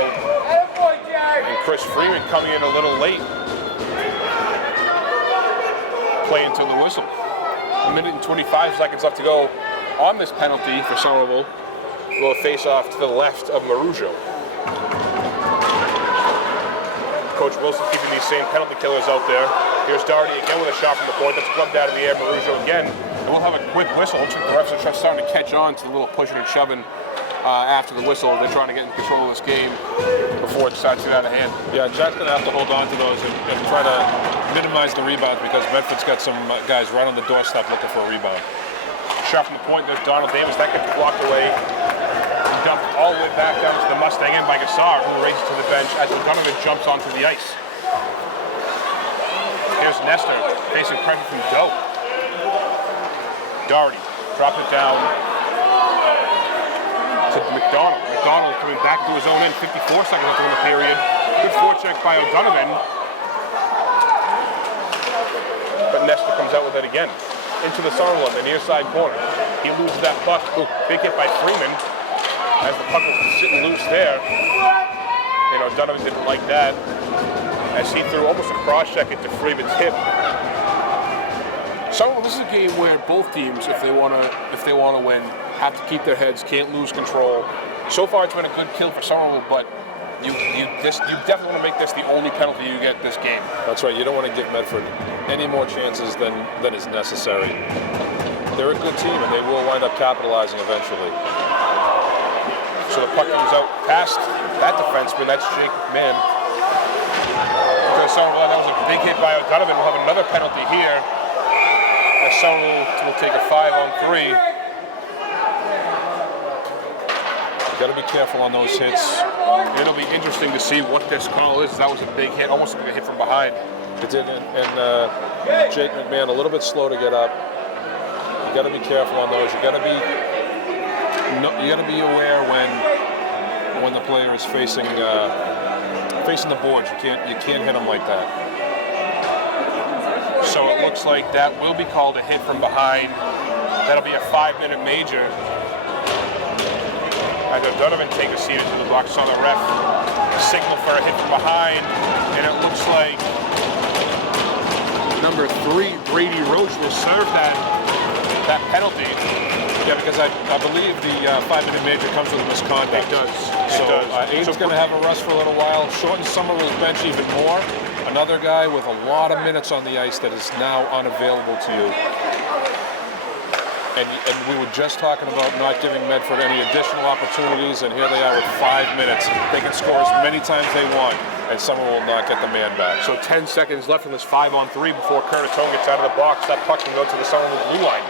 And Chris Freeman coming in a little late. Play until the whistle. 1 minute and 25 seconds left to go on this penalty for Somerville. Will face off to the left of Marujo. Coach Wilson keeping these same penalty killers out there. Here's Doherty again with a shot from the point. That's clubbed out of the air. Marujo again. And we'll have a quick whistle. Looks like the refs are starting to catch on to the little pushing and shoving after the whistle. They're trying to get in control of this game before it starts to get out of hand. Yeah, Jack's going to have to hold on to those and try to minimize the rebounds because Medford's got some guys right on the doorstep looking for a rebound. Shot from the point, there's Donald Davis. That gets blocked away. Dumped all the way back down to the Mustang end by Gassar, who races to the bench as O'Donovan jumps onto the ice. Here's Nestor facing pressure from Doe. Doherty drops it down to McDonald. McDonald coming back to his own end, 54 seconds left in the period. Good forecheck by O'Donovan. But Nestor comes out with it again. Into the Somerville, the near side corner. He loses that puck. Ooh, big hit by Freeman. As the puck was sitting loose there. And O'Donovan didn't like that. As he threw almost a cross check into Freeman's hip. So this is a game where both teams, if they want to win, have to keep their heads, can't lose control. So far, it's been a good kill for Somerville, but you definitely want to make this the only penalty you get this game. That's right. You don't want to give Medford any more chances than is necessary. They're a good team, and they will wind up capitalizing eventually. So the puck comes out past that defenseman. That's Jake McMahon. Somerville, that was a big hit by O'Donovan. We'll have another penalty here. As Somerville will take a 5-on-3. You got to be careful on those hits. It'll be interesting to see what this call is. That was a big hit, almost like a hit from behind. It did, and Jake McMahon a little bit slow to get up. You got to be careful on those. You got to be aware when the player is facing the boards. You can't hit them like that. So it looks like that will be called a hit from behind. That'll be a 5-minute major. As O'Donovan take a seat into the box on the ref. Signal for a hit from behind. And it looks like number 3, Brady Roach, will serve that penalty. Yeah, because I believe the 5-minute major comes with a misconduct. It does. So Aiden's going to have a rest for a little while. Shorten Somerville's bench even more. Another guy with a lot of minutes on the ice that is now unavailable to you. And we were just talking about not giving Medford any additional opportunities, and here they are with 5 minutes. They can score as many times they want, and Somerville will not get the man back. So 10 seconds left in this 5-on-3 before Curtatone gets out of the box. That puck can go to the Somerville blue line.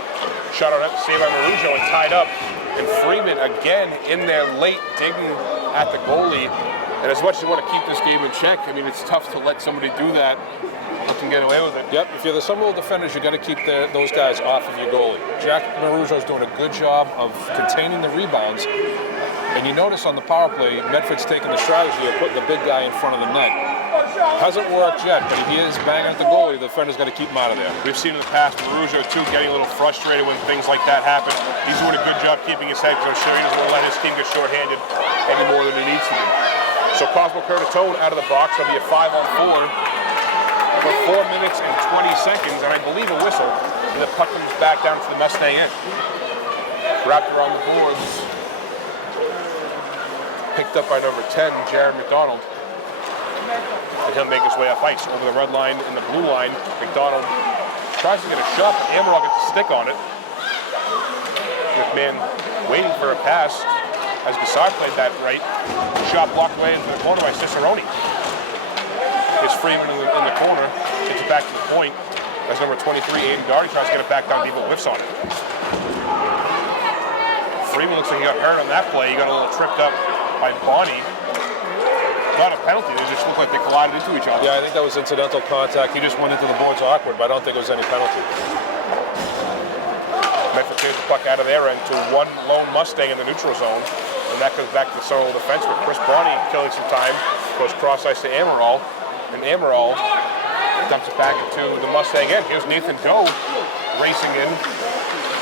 Shot on up, saved by Marujo and tied up. And Freeman again in there late, digging at the goalie. And as much as you want to keep this game in check, I mean, it's tough to let somebody do that can get away with it. Yep, if you're the Somerville defenders, you got to keep those guys off of your goalie. Jack Marujo's doing a good job of containing the rebounds. And you notice on the power play, Medford's taking the strategy of putting the big guy in front of the net. Hasn't worked yet, but if he is banging at the goalie, the defender's got to keep him out of there. We've seen in the past Marujo, too, getting a little frustrated when things like that happen. He's doing a good job keeping his head because I'm sure he doesn't want to let his team get shorthanded any more than he needs to do. So Cosmo Curtatone out of the box. There'll be a 5-on-4 for 4 minutes and 20 seconds, and I believe a whistle. And the puck comes back down to the Mustang end. Wrapped around the boards. Picked up by number 10, Jared McDonald. And he'll make his way off ice. Over the red line and the blue line, McDonald tries to get a shot, but Amaral gets a stick on it. McMahon waiting for a pass as Gassard played that right. Shot blocked away into the corner by Cicerone. Here's Freeman in the corner, gets it back to the point. As number 23, Aiden Darty tries to get it back down deep, but whiffs on it. Freeman looks like he got hurt on that play. He got a little tripped up by Bonnie. Not a penalty, they just look like they collided into each other. Yeah, I think that was incidental contact. He just went into the boards awkward, but I don't think it was any penalty. Medford clears the puck out of their end to one lone Mustang in the neutral zone, and that goes back to the Somerville defense with Chris Bonnie killing some time, goes cross ice to Amaral, and Amaral dumps it back into the Mustang end. Here's Nathan Doe racing in.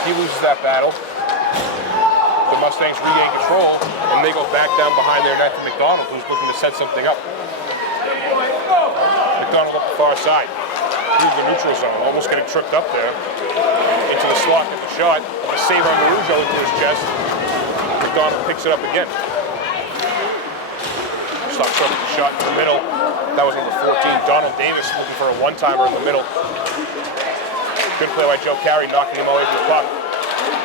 He loses that battle. The Mustangs regain control, and they go back down behind their net to McDonald, who's looking to set something up. McDonald up the far side, through the neutral zone, almost getting tripped up there. Into the slot, get the shot, a save on Marujo into his chest. McDonald picks it up again. Stops up the shot in the middle. That was number 14, Donald Davis, looking for a one-timer in the middle. Good play by Joe Carey, knocking him away from the puck.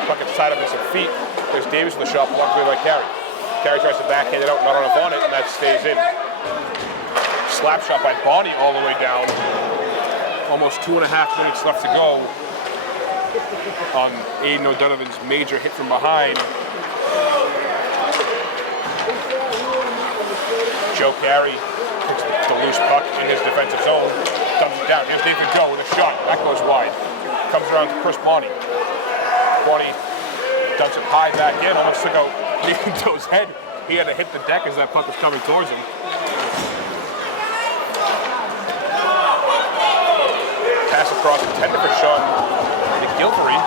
Puck gets tied up in some feet. There's Davis with the shot, blocked away by Carey. Carey tries to backhand it out, not enough on it, and that stays in. Slap shot by Bonnie all the way down. Almost 2.5 minutes left to go on Aiden O'Donovan's major hit from behind. Joe Carey picks the loose puck in his defensive zone, dumps it down. Here's Nathan Doe with a shot. That goes wide. Comes around to Chris Bonnie. Bonnie dumps it high back in, almost took out Nathan Doe's head. He had to hit the deck as that puck was coming towards him. Pass across, intended for Sean McGilvery.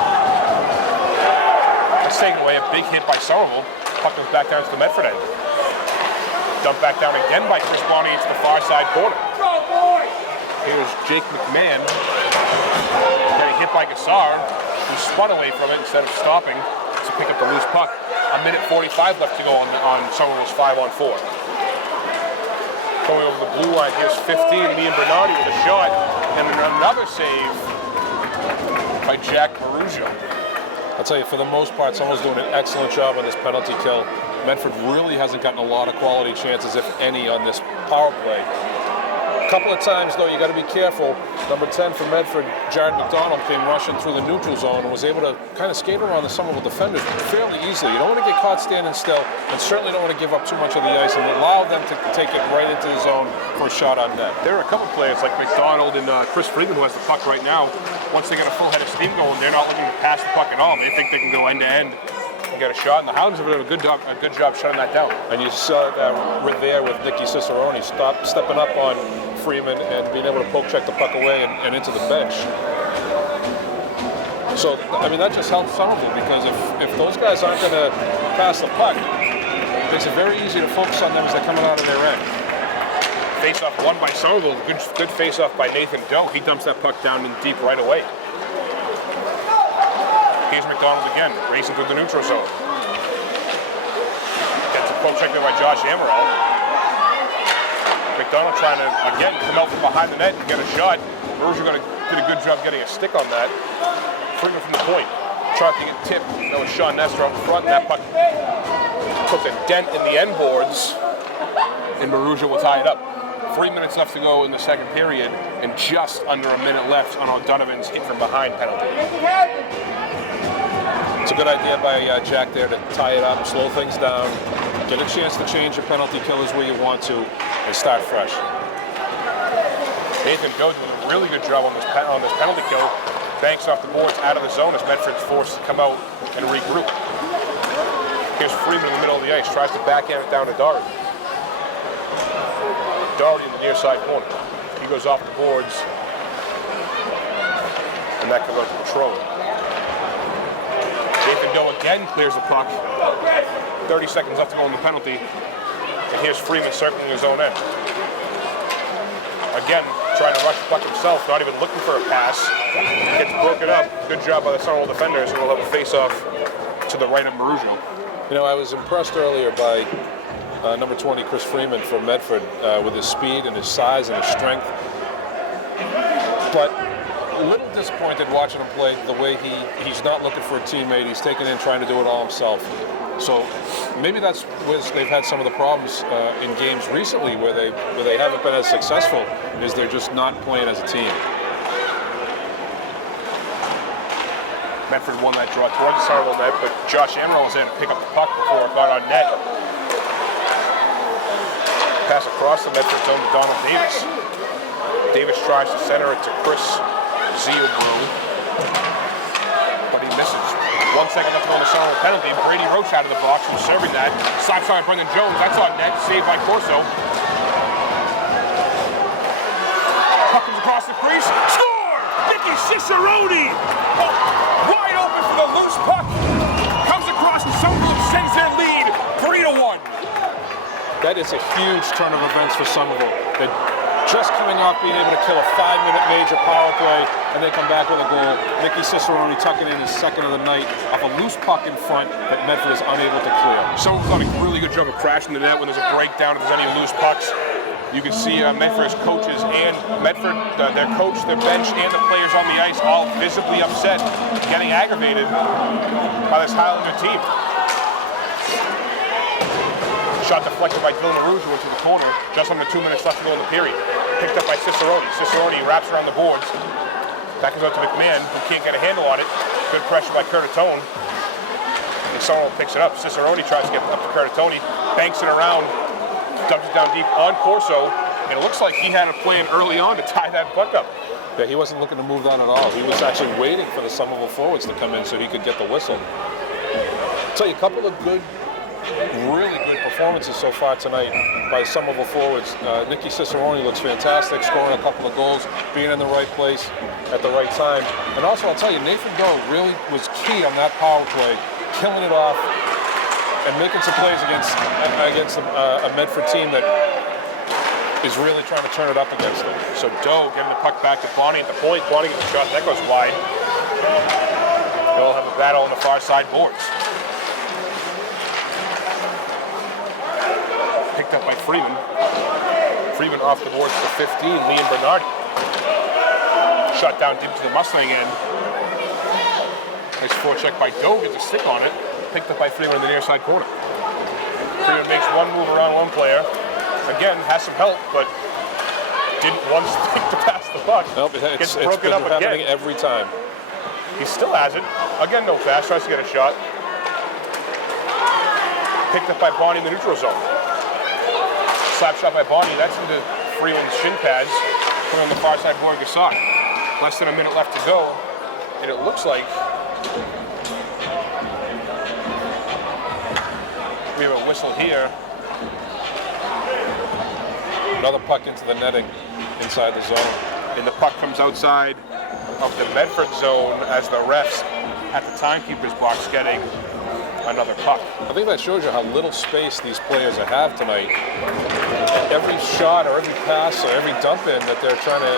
That's taken away, a big hit by Somerville. Puck comes back down to the Medford end. Dumped back down again by Chris Bonnie into the far side corner. Here's Jake McMahon getting hit by Gassard, who spun away from it instead of stopping to pick up the loose puck. 1:45 left to go on Somerville's 5-on-4. Going over the blue line, here's 15, Liam Bernardi with a shot, and another save by Jack Marujo. I'll tell you, for the most part, someone's doing an excellent job on this penalty kill. Medford really hasn't gotten a lot of quality chances, if any, on this power play. A couple of times, though, you got to be careful. Number 10 for Medford, Jared McDonald, came rushing through the neutral zone and was able to kind of skate around the Somerville defenders fairly easily. You don't want to get caught standing still, and certainly don't want to give up too much of the ice and allow them to take it right into the zone for a shot on net. There are a couple players like McDonald and Chris Freeman, who has the puck right now. Once they get a full head of steam going, they're not looking to pass the puck at all. They think they can go end to end and get a shot, and the Hounds have done a good job shutting that down. And you saw that right there with Nicky Cicerone stepping up on Freeman and being able to poke check the puck away and into the bench. So, I mean, that just helps Somerville, because if those guys aren't going to pass the puck, it makes it very easy to focus on them as they're coming out of their end. Face-off won by Somerville. Good face-off by Nathan Doe. He dumps that puck down in deep right away. Here's McDonald again, racing through the neutral zone. Gets a poke check there by Josh Amaral. McDonald trying to, again, come out from behind the net and get a shot. Marujo did a good job getting a stick on that. Freeman from the point, trying to get tipped. That was Sean Nestor up front, and that puck puts a dent in the end boards, and Marujo will tie it up. 3 minutes left to go in the second period, and just under a minute left on O'Donovan's hit from behind penalty. It's a good idea by Jack there to tie it up, slow things down, get a chance to change your penalty killers where you want to, and start fresh. Nathan Doe doing a really good job on this penalty kill. Banks off the boards out of the zone as Medford's forced to come out and regroup. Here's Freeman in the middle of the ice, tries to backhand it down to Doherty. Doherty in the near side corner. He goes off the boards, and that comes out to Patron. Nathan Doe again clears the puck. 30 seconds left to go in the penalty. And here's Freeman circling his own end. Again, trying to rush the puck himself, not even looking for a pass. Gets broken up. Good job by the Somerville defenders, and we'll have a face-off to the right of Marujo. You know, I was impressed earlier by number 20, Chris Freeman from Medford, with his speed and his size and his strength. But a little disappointed watching him play the way he's not looking for a teammate. He's taking in, trying to do it all himself. So maybe that's where they've had some of the problems in games recently where they haven't been as successful, is they're just not playing as a team. Medford won that draw towards the Somerville net, but Josh Amaral was in to pick up the puck before it got on net. Pass across the Medford zone to Donald Davis. Davis tries to center it to Chris Zeobrew, but he misses. 1 second left to go on the Somerville penalty. Brady Roach out of the box from serving that. Slap shot by Brendan Jones. That's on net. Saved by Corso. Puck comes across the crease. Score! Nicky Cicerone! Oh, wide open for the loose puck. Comes across and Somerville extends their lead. 3-1. That is a huge turn of events for Somerville. They're just coming off being able to kill a 5-minute major power play, and they come back with a goal. Nicky Cicerone tucking in his second of the night off a loose puck in front that Medford is unable to clear. Somerville's done a really good job of crashing the net when there's a breakdown, if there's any loose pucks. You can see Medford's coaches and Medford, their coach, their bench, and the players on the ice all visibly upset, getting aggravated by this Highlander team. Shot deflected by Dylan Marujo into the corner, just under 2 minutes left to go in the period. Picked up by Cicerone. Cicerone wraps around the boards. That comes out to McMahon, who can't get a handle on it. Good pressure by Curtatone. And Somerville picks it up. Cicerone tries to get up to Curtatone, banks it around, dumps it down deep on Corso, and it looks like he had a plan early on to tie that puck up. Yeah, he wasn't looking to move that at all. He was actually waiting for the Somerville forwards to come in so he could get the whistle. I'll tell you, a couple of really good performances so far tonight by Somerville forwards. Nicky Cicerone looks fantastic, scoring a couple of goals, being in the right place at the right time. And also, I'll tell you, Nathan Doe really was key on that power play, killing it off and making some plays against a Medford team that is really trying to turn it up against them. So Doe getting the puck back to Bonnie at the point. Bonnie gets a shot, that goes wide. They'll have a battle on the far side boards. Picked up by Freeman. Freeman off the boards to 15, Liam Bernardi. Shot down deep to the Mustang end. Nice forecheck by Doe, gets a stick on it. Picked up by Freeman in the near side corner. Freeman makes one move around one player. Again, has some help, but didn't once think to pass the puck. Nope, Gets it's broken been up happening again. every time. He still has it. Again, no pass, tries to get a shot. Picked up by Bonnie in the neutral zone. Slap shot by Bonnie, that's into Freeman's shin pads. Put on the far side board, Gasok. Less than a minute left to go, and it looks like we have a whistle here. Another puck into the netting inside the zone. And the puck comes outside of the Medford zone as the refs at the timekeeper's box getting another puck. I think that shows you how little space these players have tonight. Every shot or every pass or every dump in that they're trying to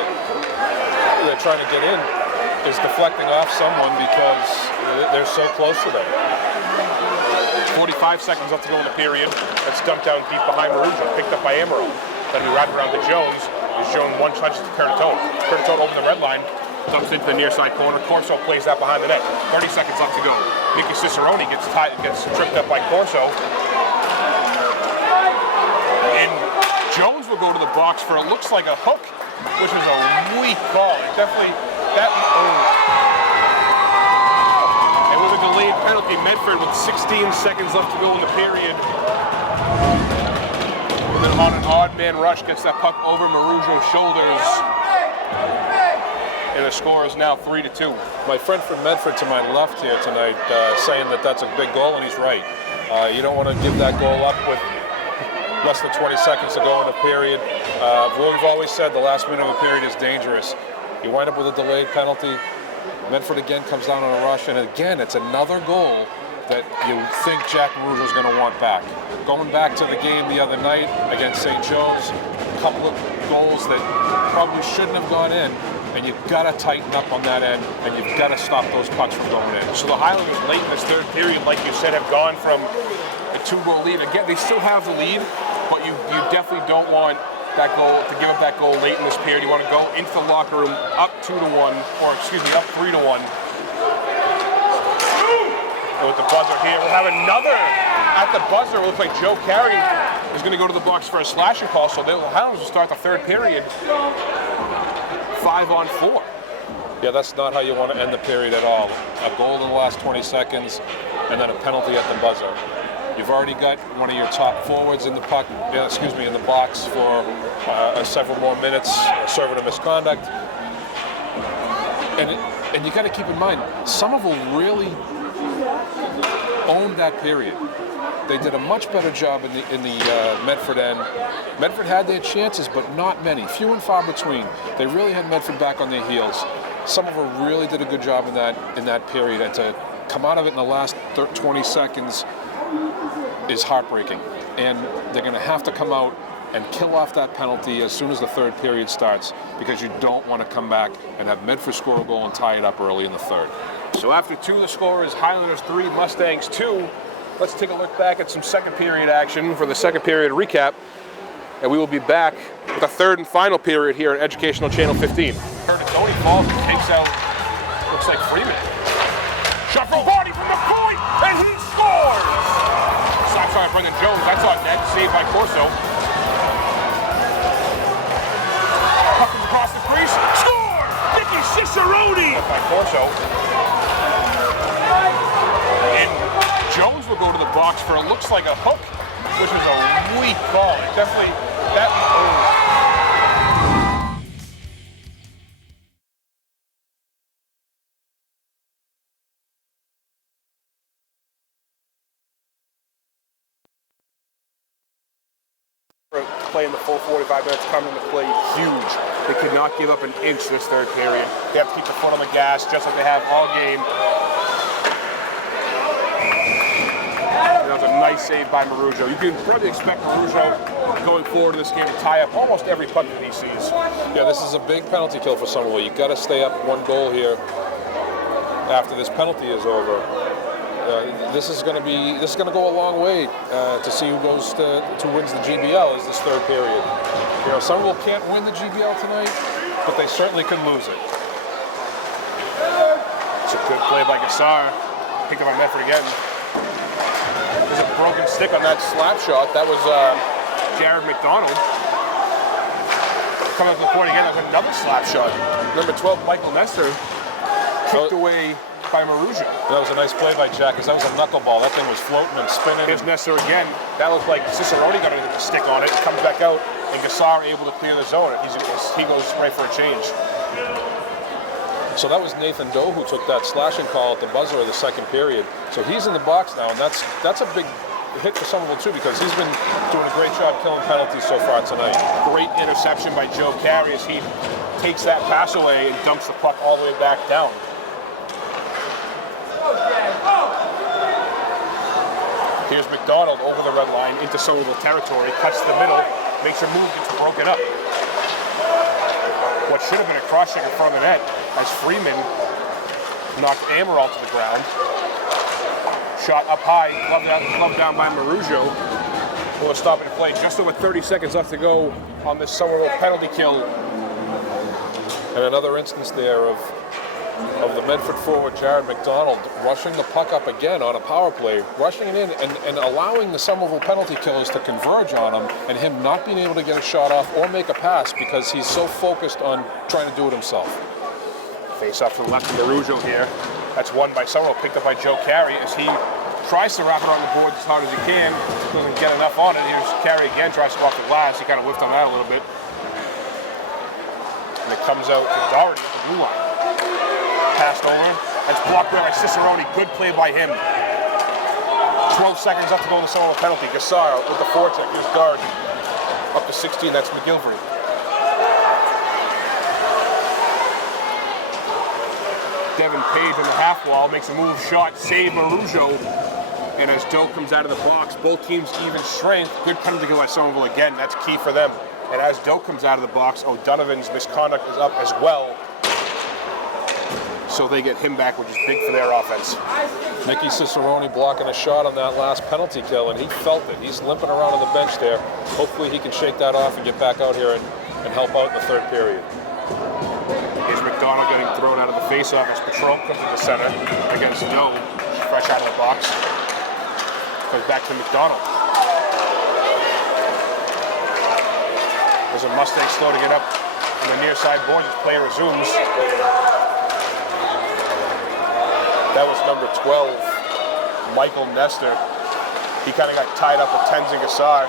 get in is deflecting off someone because they're so close to them. 45 seconds left to go in the period. That's dumped down deep behind Marujo, picked up by Amaral. Then we wrap around to Jones. As Jones one touches to Curtatone. Curtatone over the red line, dumps into the near side corner. Corso plays that behind the net. 30 seconds left to go. Nicky Cicerone gets tripped up by Corso. And Jones will go to the box for it looks like a hook, which was a weak call. It definitely, and with a delayed penalty, Medford with 16 seconds left to go in the period. And then on an odd man rush, gets that puck over Marujo's shoulders. and the score is now 3-2. My friend from Medford to my left here tonight saying that that's a big goal, and he's right. You don't want to give that goal up with less than 20 seconds to go in a period. What we've always said, the last minute of a period is dangerous. You wind up with a delayed penalty. Medford again comes down on a rush, and again, it's another goal that you think Jack Marujo's going to want back. Going back to the game the other night against St. Joe's, a couple of goals that probably shouldn't have gone in, and you've got to tighten up on that end, and you've got to stop those pucks from going in. So the Highlanders late in this third period, like you said, have gone from a 2-goal lead. Again, they still have the lead, but you definitely don't want that goal, to give up that goal late in this period. You want to go into the locker room up 2-1, or excuse me, up 3-1. And with the buzzer here, we'll have another at the buzzer. It looks like Joe Carey is going to go to the box for a slashing call, so the Highlanders will start the third period 5-on-4. Yeah, that's not how you want to end the period at all. A goal in the last 20 seconds, and then a penalty at the buzzer. You've already got one of your top forwards in the puck, in the box for several more minutes, serving a misconduct. And you got to keep in mind, Somerville really owned that period. They did a much better job in the Medford end. Medford had their chances, but not many, few and far between. They really had Medford back on their heels. Somerville really did a good job in that period, and to come out of it in the last 20 seconds is heartbreaking. And they're going to have to come out and kill off that penalty as soon as the third period starts, because you don't want to come back and have Medford score a goal and tie it up early in the third. So after 2, the score is Highlanders 3, Mustangs 2. Let's take a look back at some second period action for the second period recap, and we will be back with the third and final period here on Educational Channel 15. Tony falls and takes out, looks like Freeman. Shot from body from the point, and he scores! Stop trying to bring in Jones, that's on net, saved by Corso. Puck comes across the crease, score! Nicky Cicerone! By Corso. And Jones will go to the box for it looks like a hook, which was a weak call. It definitely, playing the full 45 minutes, coming to play huge. They could not give up an inch this third period. They have to keep the foot on the gas, just like they have all game. That was a nice save by Marujo. You can probably expect Marujo going forward in this game to tie up almost every puck that he sees. Yeah, this is a big penalty kill for Somerville. You've got to stay up 1 goal here after this penalty is over. This is going to go a long way to see who wins the GBL as this third period. You know, Somerville can't win the GBL tonight, but they certainly could lose it. It's a good play by Gassar. Picked up by Medford again. There's a broken stick on that slap shot. That was Jared McDonald. Coming up to the point again, that was another slap shot. Number 12, Michael Nestor, kicked away by Marujo. That was a nice play by Jack, because that was a knuckleball. That thing was floating and spinning. Here's Nestor again. That looked like Cicerone got a stick on it. Comes back out, and Gassar able to clear the zone. He goes right for a change. So that was Nathan Doe who took that slashing call at the buzzer of the second period. So he's in the box now, and that's a big hit for Somerville too, because he's been doing a great job killing penalties so far tonight. Great interception by Joe Carey as he takes that pass away and dumps the puck all the way back down. Here's McDonald over the red line into Somerville territory, cuts the middle, makes a move, gets broken up. What should have been a cross check in front of the net as Freeman knocked Amaral to the ground. Shot up high, gloved down by Marujo, who will stop and play. Just over 30 seconds left to go on this Somerville penalty kill. And another instance there of the Medford forward Jared McDonald rushing the puck up again on a power play, rushing it in and allowing the Somerville penalty killers to converge on him, and him not being able to get a shot off or make a pass because he's so focused on trying to do it himself. Face off to the left of Marujo here. That's won by Somerville, picked up by Joe Carey as he tries to wrap it on the boards as hard as he can. Doesn't get enough on it. Here's Carey again, tries to go off the glass. He kind of whiffed on that a little bit. And it comes out to Doherty at the blue line. Passed over. It's blocked away by Cicerone. Good play by him. 12 seconds left to go in the Somerville penalty. Gassar with the forecheck. His guard. Up to 16. That's McGilvery. Devin Page on the half wall makes a move, shot, save Marujo. And as Doe comes out of the box, both teams even strength. Good penalty kill by Somerville again. That's key for them. And as Doe comes out of the box, O'Donovan's misconduct is up as well. So they get him back, which is big for their offense. Nicky Cicerone blocking a shot on that last penalty kill, and he felt it. He's limping around on the bench there. Hopefully he can shake that off and get back out here and help out in the third period. Here's McDonald getting thrown out of the faceoff as Patrol comes to the center against Doe. Fresh out of the box. Goes back to McDonald. There's a Mustang slow to get up on the near side boards as play resumes. That was number 12, Michael Nestor. He kind of got tied up with Tenzin Gassar.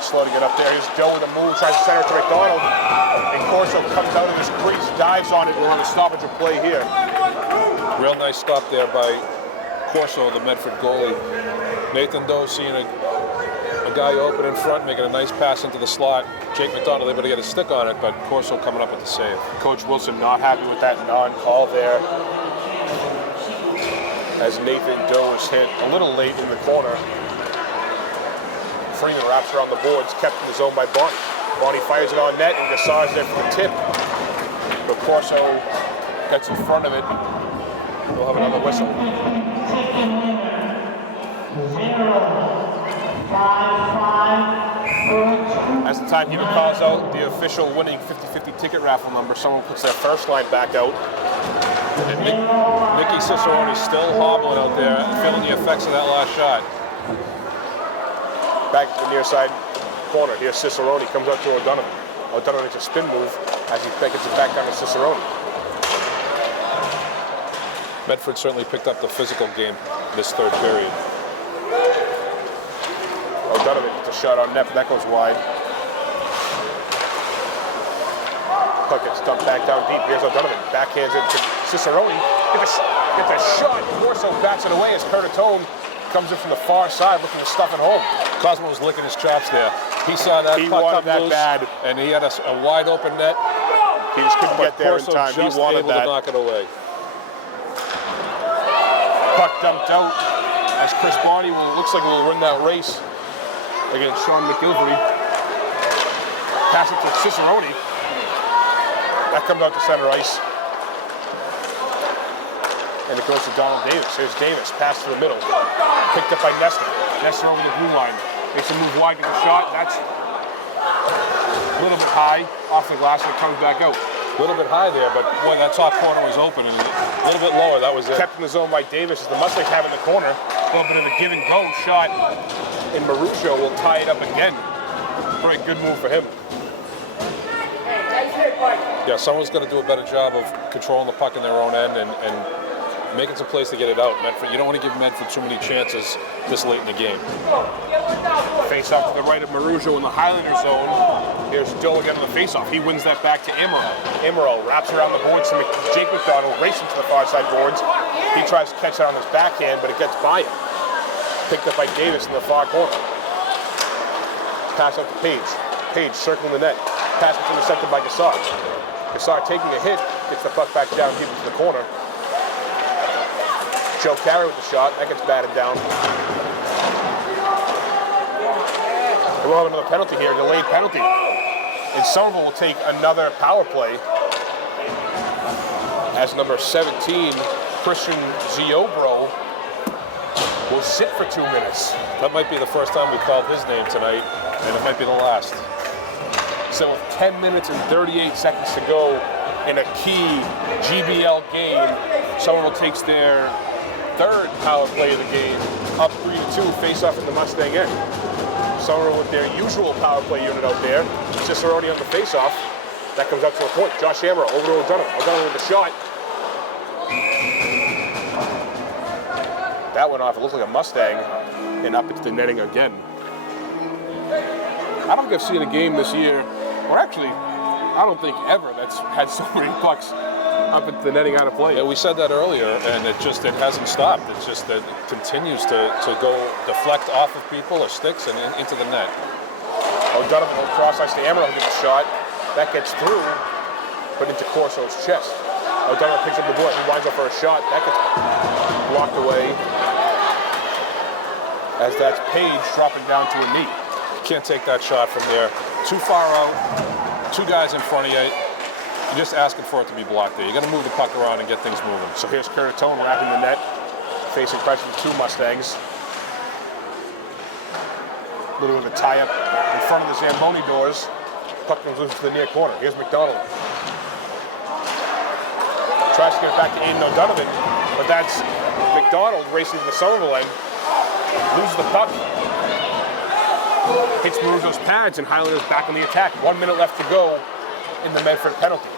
Slow to get up there. Here's Doe with a move, tries to center it to McDonald. And Corso comes out of his crease, dives on it, and we're on a stoppage of play here. Real nice stop there by Corso, the Medford goalie. Nathan Doe seeing a guy open in front, making a nice pass into the slot. Jake McDonald able to get a stick on it, but Corso coming up with the save. Coach Wilson not happy with that non-call there, as Nathan Doe is hit a little late in the corner. Freeman wraps around the boards, kept in the zone by Bonnie. Bonnie fires it on net, and Gassar's there for the tip. But Corso gets in front of it. We'll have another whistle. 0-5-5. As the timekeeper calls out the official winning 50-50 ticket raffle number, someone puts their first line back out. And Nicky Cicerone is still hobbling out there, feeling the effects of that last shot. Back to the near side corner. Here's Cicerone, comes out to O'Donovan. O'Donovan makes a spin move as he gets it back down to Cicerone. Medford certainly picked up the physical game this third period. O'Donovan gets a shot on net, but that goes wide. Puck gets dumped back down deep. Here's O'Donovan. Backhands it to Cicerone. Gets a shot. Corso bats it away as Curtatone comes in from the far side looking to stuff it home. Cosmo was licking his chops there. He saw that He puck wanted come that loose, bad. and he had a wide open net. He just couldn't get there in Corso time. He just wanted able that. to knock it away. Puck dumped out as Chris Bonnie looks like will win that race against Sean McGilvery. Pass it to Cicerone. That comes out to center ice. And it goes to Donald Davis. Here's Davis, pass to the middle. Picked up by Nestor. Nestor over the blue line. Makes a move wide, gets a shot. That's a little bit high off the glass and it comes back out. A little bit high there, but boy, that top corner was open, and a little bit lower, that was it. Kept in the zone by Davis as the Mustangs have in the corner. A little bit of a give and go shot. And Marujo will tie it up again. Very good move for him. Yeah, someone's going to do a better job of controlling the puck in their own end and making some plays to get it out. Medford, you don't want to give Medford too many chances this late in the game. Face off to the right of Marujo in the Highlander zone. Here's Doe again on the face-off. He wins that back to Emerald. Emerald wraps around the boards to Jake McDonald, racing to the far side boards. He tries to catch it on his backhand, but it gets by him. Picked up by Davis in the far corner. Pass out to Page. Page circling the net. Pass was intercepted by Gassar. Gassar taking a hit, gets the puck back down deep into the corner. Joe Carey with the shot, that gets batted down. We'll have another penalty here, delayed penalty. And Somerville will take another power play as number 17, Christian Ziobro, will sit for 2 minutes. That might be the first time we called his name tonight, and it might be the last. So with 10 minutes and 38 seconds to go in a key GBL game, Somerville takes their third power play of the game, up 3-2, face off at the Mustang end. Somerville with their usual power play unit out there. Cicerone on the face-off. That comes up to a point. Josh Hammer over to O'Donovan. O'Donovan with the shot. That went off. It looked like a Mustang, and up into the netting again. I don't think I've seen a game this year, or actually, I don't think ever, that's had so many pucks up into the netting out of play. Yeah, we said that earlier, and it hasn't stopped. It's just that it continues to go deflect off of people or sticks and into the net. O'Donovan will cross ice to Amaral, gets a shot. That gets through, but into Corso's chest. O'Donovan picks up the board. He winds up for a shot. That gets blocked away as that's Page dropping down to a knee. You can't take that shot from there. Too far out, two guys in front of you. You're just asking for it to be blocked there. You got to move the puck around and get things moving. So here's Curtatone wrapping the net, facing pressure with two Mustangs. A little bit of a tie-up in front of the Zamboni doors. Puck comes loose to the near corner. Here's McDonald. Tries to get it back to Aiden O'Donovan, but that's McDonald racing to the Somerville end. Loses the puck. Hits Marujo's pads, and Highlanders back on the attack. 1 minute left to go in the Medford penalty.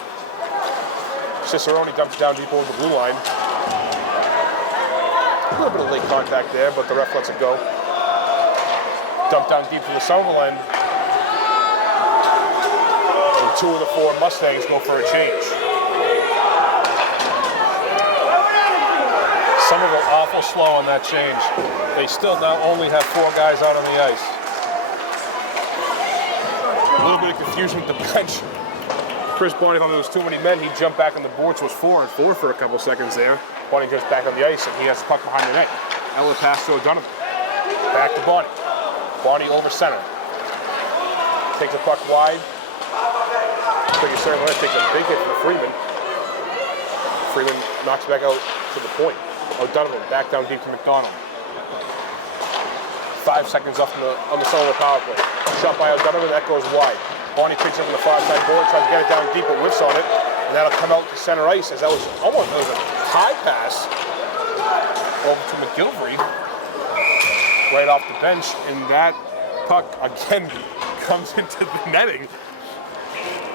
Cicerone dumps down deep over the blue line. A little bit of late contact there, but the ref lets it go. Dump down deep to the Somerville end. And 2 of the 4 Mustangs go for a change. Somerville awful slow on that change. They still now only have 4 guys out on the ice. A little bit of confusion with the bench. Chris Bonnie thought there was too many men. He jumped back on the board, so it was 4-4 for a couple seconds there. Bonnie goes back on the ice, and he has the puck behind the net. Ella pass to O'Donovan. Back to Bonnie. Bonnie over center. Takes the puck wide. Takes a big hit for Freeman. Freeman knocks back out to the point. O'Donovan back down deep to McDonald. 5 seconds left on the Somerville power play. Shot by O'Donovan, that goes wide. Bonnie picks up on the far side board, tries to get it down deep, but whiffs on it, and that'll come out to center ice as that was a high pass over to McGilvery right off the bench, and that puck again comes into the netting.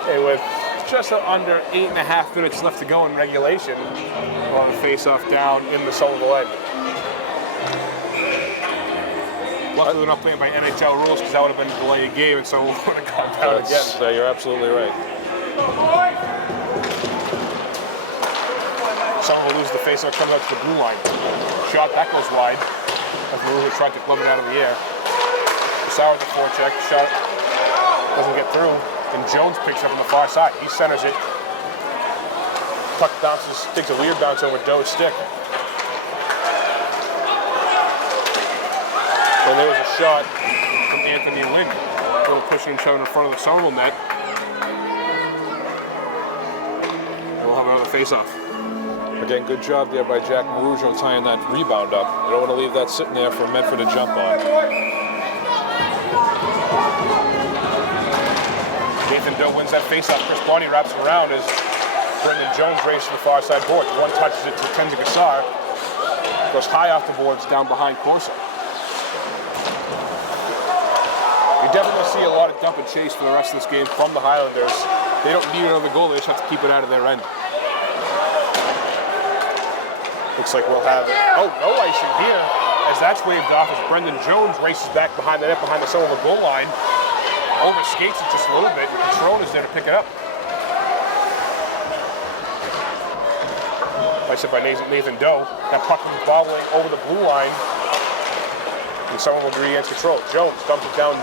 And with just under 8.5 minutes left to go in regulation, we'll have a face-off down in the Somerville end. Luckily, we're not playing by NHL rules because that would have been a delayed game, and so we'll want to come down again. You're absolutely right. Someone will lose the face-off, comes out to the blue line. Shot, that goes wide. As Marujo tried to glove it out of the air. Sauer with the forecheck. Shot doesn't get through. And Jones picks up on the far side. He centers it. Puck bounces, takes a weird bounce over Doe's stick. And there was a shot from Anthony Lynn. A little pushing and shoving in front of the Somerville net. We'll have another face-off. Again, good job there by Jack Marujo tying that rebound up. You don't want to leave that sitting there for Medford to jump on. Nathan Doe wins that face-off. Chris Bonnie wraps it around as Brendan Jones races to the far side board. One touches it to Tenzi Gassar. Goes high off the boards down behind Corso. You definitely see a lot of dump and chase for the rest of this game from the Highlanders. They don't need another goal, they just have to keep it out of their end. Looks like we'll have, no icing here, as that's waved off as Brendan Jones races back behind the net, behind the Somerville goal line. Overskates it just a little bit, and Catrone is there to pick it up. Iced by Nathan Doe. That puck is bobbling over the blue line. And someone will regain control. Jones dumps it down,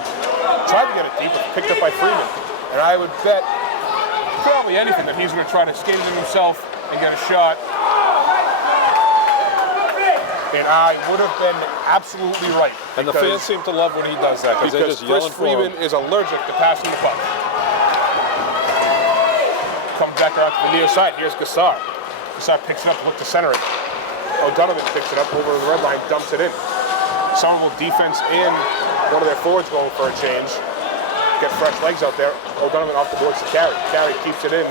tried to get it deep, but picked up by Freeman. And I would bet probably anything that he's going to try to skate it in himself and get a shot. And I would have been absolutely right. And the fans seem to love when he does that because they're just yelling for him. Chris Freeman is allergic to passing the puck. Comes back around to the near side. Here's Gassar. Gassar picks it up, look to center it. O'Donovan picks it up over the red line, dumps it in. Somerville defense and one of their forwards going for a change. Get fresh legs out there. O'Donovan off the boards to Carey. Carey keeps it in.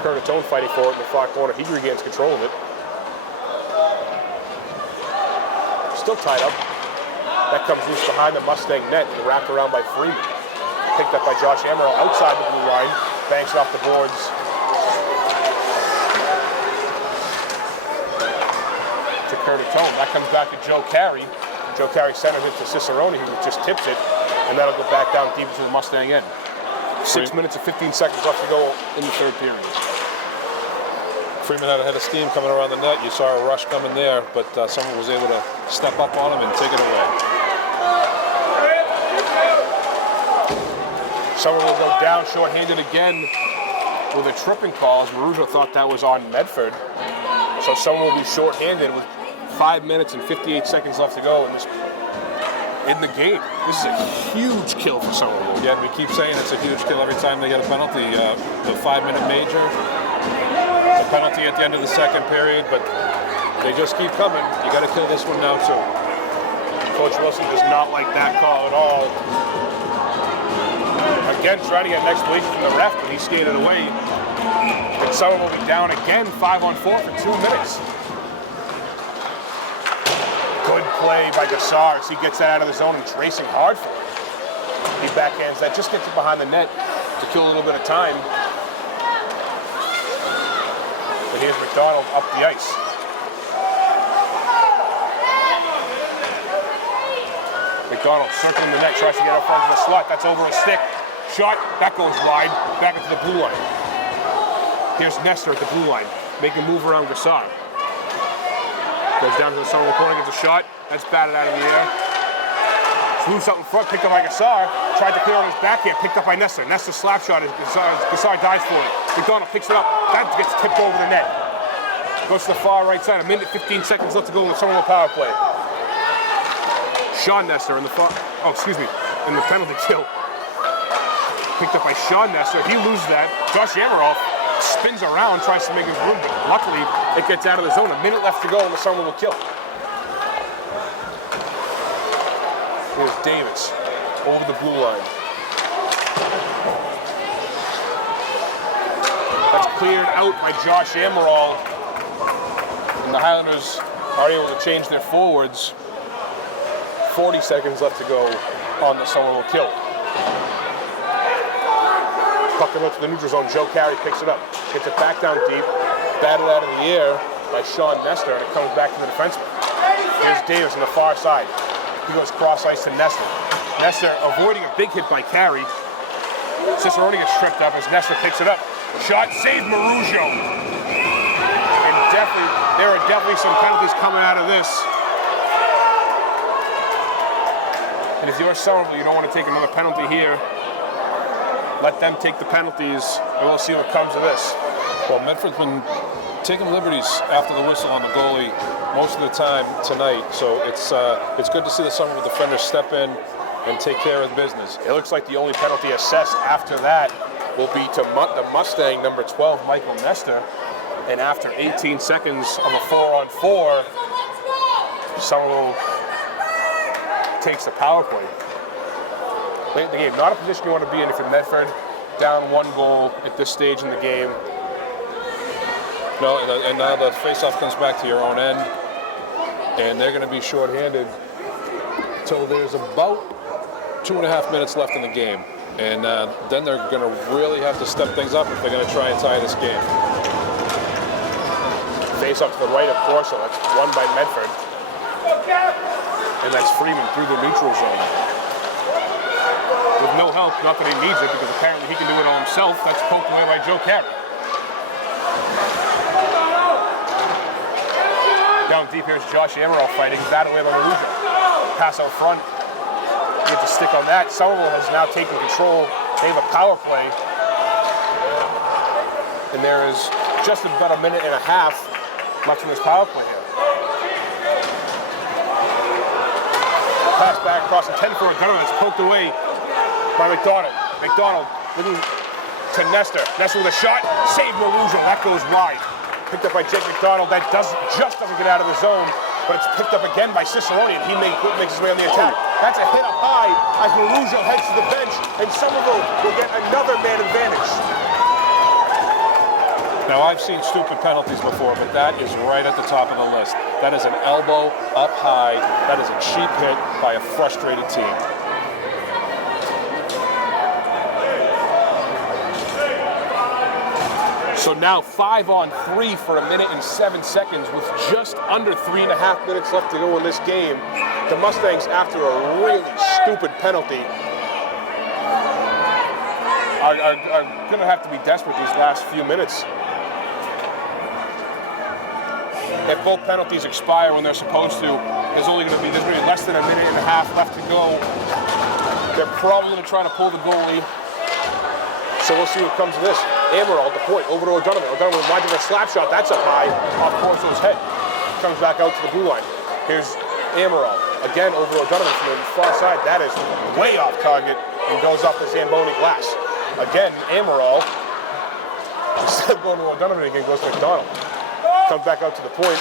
Curtatone fighting for it in the far corner. He regains control of it. Still tied up. That comes loose behind the Mustang net and wrapped around by Freeman. Picked up by Josh Amaral outside the blue line. Banks it off the boards. To Curtatone. That comes back to Joe Carey. Joe Carey centers it to Cicerone, who just tips it, and that'll go back down deep to the Mustang end. 6 minutes and 15 seconds left to go in the third period. Freeman had a head of steam coming around the net. You saw a rush coming there, but someone was able to step up on him and take it away. Someone will go down shorthanded again with a tripping call, as Marujo thought that was on Medford. So someone will be shorthanded with 5 minutes and 58 seconds left to go in the game. This is a huge kill for Somerville. Yeah, we keep saying it's a huge kill every time they get a penalty. The 5-minute major, the penalty at the end of the second period, but they just keep coming. You got to kill this one now too. Coach Wilson does not like that call at all. Again, trying to get an explanation from the ref, but he skated away. And Somerville will be down again, 5-on-4 for 2 minutes. Good play by Gassar as he gets that out of the zone and he's racing hard for it. He backhands that, just gets it behind the net to kill a little bit of time. But here's McDonald up the ice. McDonald circling the net, tries to get up front of the slot. That's over a stick. Shot, that goes wide, back into the blue line. Here's Nestor at the blue line, making a move around Gassar. Goes down to the Somerville corner, gets a shot. That's batted out of the air. It's loose out in front, picked up by Gassar. Tried to clear on his backhand, picked up by Nestor. Nestor's slap shot, Gassar dives for it. McDonald picks it up, that gets tipped over the net. Goes to the far right side, 1 minute 15 seconds left to go in the Somerville power play. Sean Nestor in the in the penalty kill. Picked up by Sean Nestor. He loses that. Josh Amaroff spins around, tries to make his room, but luckily it gets out of the zone. 1 minute left to go and the Somerville kill. Here's Davis over the blue line. That's cleared out by Josh Amaral. And the Highlanders are able to change their forwards. 40 seconds left to go on the Somerville kill. Puck comes up to the neutral zone. Joe Carey picks it up. Gets it back down deep. Batted out of the air by Sean Nestor, and it comes back to the defenseman. Here's Davis on the far side. He goes cross ice to Nestor. Nestor avoiding a big hit by Carey. Cicerone gets tripped up as Nestor picks it up. Shot, save Marujo. And there are definitely some penalties coming out of this. And if you're Somerville, you don't want to take another penalty here. Let them take the penalties, and we'll see what comes of this. Well, Medford's been taking liberties after the whistle on the goalie most of the time tonight, so it's good to see the Somerville defenders step in and take care of business. It looks like the only penalty assessed after that will be to the Mustang number 12, Michael Nestor, and after 18 seconds of a 4-on-4, Somerville takes the power play. Late in the game, not a position you want to be in if you're Medford, down 1 goal at this stage in the game. No, and now the face-off comes back to your own end, and they're going to be shorthanded until there's about 2.5 minutes left in the game. And then they're going to really have to step things up if they're going to try and tie this game. Face-off to the right of Corso, that's won by Medford. And that's Freeman through the neutral zone. With no help, not that he needs it, because apparently he can do it all himself. That's poked away by Joe Carey. Down deep, here's Josh Amaral fighting, batted away by Marujo. Pass out front, get the stick on that. Somerville has now taken control. They have a power play. And there is just about 1.5 minutes left in this power play here. Pass back across the 10 for a gunner that's poked away by McDonald. McDonald looking to Nestor. Nestor with a shot. Save Marujo. That goes wide. Picked up by Jake McDonald. That just doesn't get out of the zone, but it's picked up again by Cicerone, and he makes his way on the attack. That's a hit up high as Marujo heads to the bench, and Somerville will get another man advantage. Now, I've seen stupid penalties before, but that is right at the top of the list. That is an elbow up high. That is a cheap hit by a frustrated team. So now 5-on-3 for 1 minute and 7 seconds with just under 3.5 minutes left to go in this game. The Mustangs, after a really stupid penalty, are are going to have to be desperate these last few minutes. If both penalties expire when they're supposed to, there's going to be less than a minute and a half left to go. They're probably going to try to pull the goalie. So we'll see what comes of this. Amaral at the point, over to O'Donovan. O'Donovan wide for a slap shot. That's up high off Corso's head. Comes back out to the blue line. Here's Amaral. Again, over O'Donovan from the far side. That is way off target and goes off the Zamboni glass. Again, Amaral, instead of going to O'Donovan again, goes to McDonald. Comes back out to the point.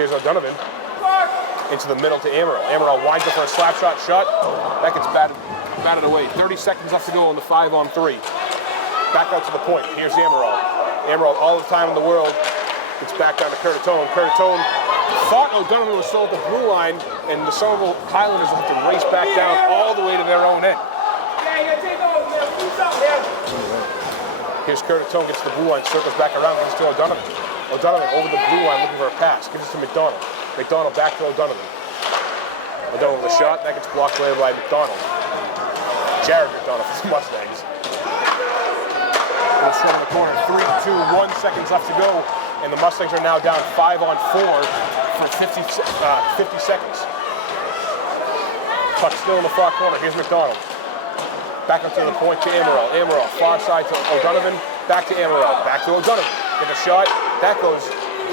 Here's O'Donovan. Into the middle to Amaral. Amaral winds up for a slap shot. That gets batted away. 30 seconds left to go on the 5-on-3. Back out to the point. Here's Amaral. Amaral, all the time in the world. It's back down to Curtatone. Curtatone thought O'Donovan was still at the blue line, and the Somerville Highlanders will have to race back down all the way to their own end. Here's Curtatone, gets to the blue line, circles back around, gives it to O'Donovan. O'Donovan over the blue line looking for a pass. Gives it to McDonald. McDonald back to O'Donovan. O'Donovan with a shot. That gets blocked away by McDonald. Jared McDonald for the Mustangs. Let's run in the corner. 3, 2, 1 seconds left to go. And the Mustangs are now down 5-on-4 for 50 seconds. Puck still in the far corner. Here's McDonald. Back up to the point to Amaral. Amaral, far side to O'Donovan. Back to Amaral. Back to O'Donovan. Get a shot. That goes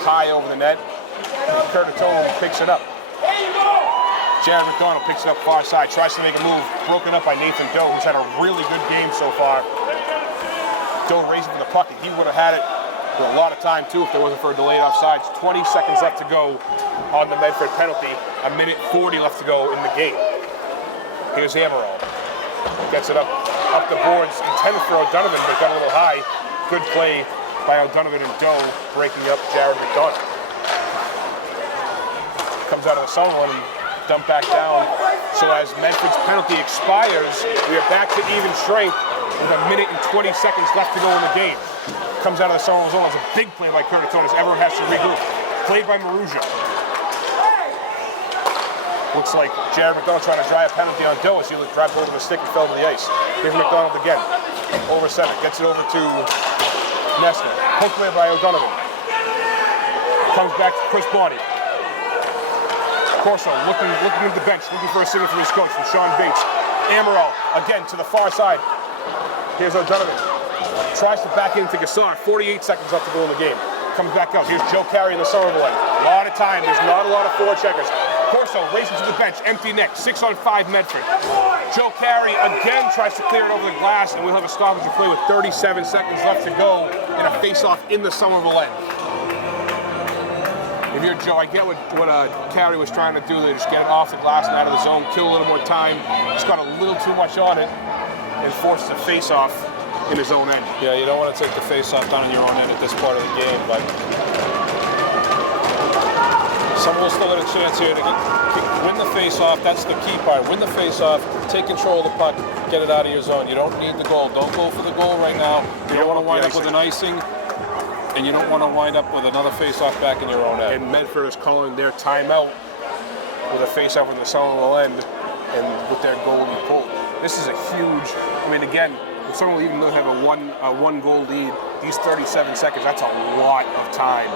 high over the net. Curtatone picks it up. Jared McDonald picks it up far side. Tries to make a move. Broken up by Nathan Doe, who's had a really good game so far. Doe racing for the puck. He would have had it for a lot of time, too, if there wasn't for a delayed offsides. 20 seconds left to go on the Medford penalty. A minute 40 left to go in the game. Here's Amaral. Gets it up the boards. Intended for O'Donovan, but got a little high. Good play by O'Donovan and Doe, breaking up Jared McDonald. Comes out of the Somerville and dumped back down. So as Medford's penalty expires, we are back to even strength with a minute and 20 seconds left to go in the game. Comes out of the Somerville zone. It's a big play by Curtatone as everyone has to regroup. Played by Maruja. Looks like Jared McDonald trying to dry a penalty on Doe as he drives over the stick and fell to the ice. Here's McDonald again. Over center. Gets it over to Nestor. Poked away by O'Donovan. Comes back to Chris Bonney. Corso looking at the bench, looking for a signal from his coach, from Sean Bates. Amaral again to the far side. Here's O'Donovan. Tries to back into Gassar. 48 seconds left to go in the game. Comes back out. Here's Joe Carey in the Somerville end. A lot of time. There's not a lot of forecheckers. Corso racing to the bench. Empty net. 6-on-5 Medford. Joe Carey again tries to clear it over the glass, and we'll have a stoppage of play with 37 seconds left to go in a face-off in the Somerville end. If you're Joe, I get what Carey was trying to do. They just get it off the glass and out of the zone, kill a little more time. He's got a little too much on it and forces a face-off in his own end. Yeah, you don't want to take the face-off down in your own end at this part of the game, but someone will still get a chance here to win the face-off. That's the key part. Win the face-off, take control of the puck, get it out of your zone. You don't need the goal. Don't go for the goal right now. You don't want to wind up with an icing. And you don't want to wind up with another face-off back in your own end. And Medford is calling their timeout with a face-off in the Somerville end and with their goalie pulled. This is a huge, again, if someone even have a one-goal lead, these 37 seconds, that's a lot of time.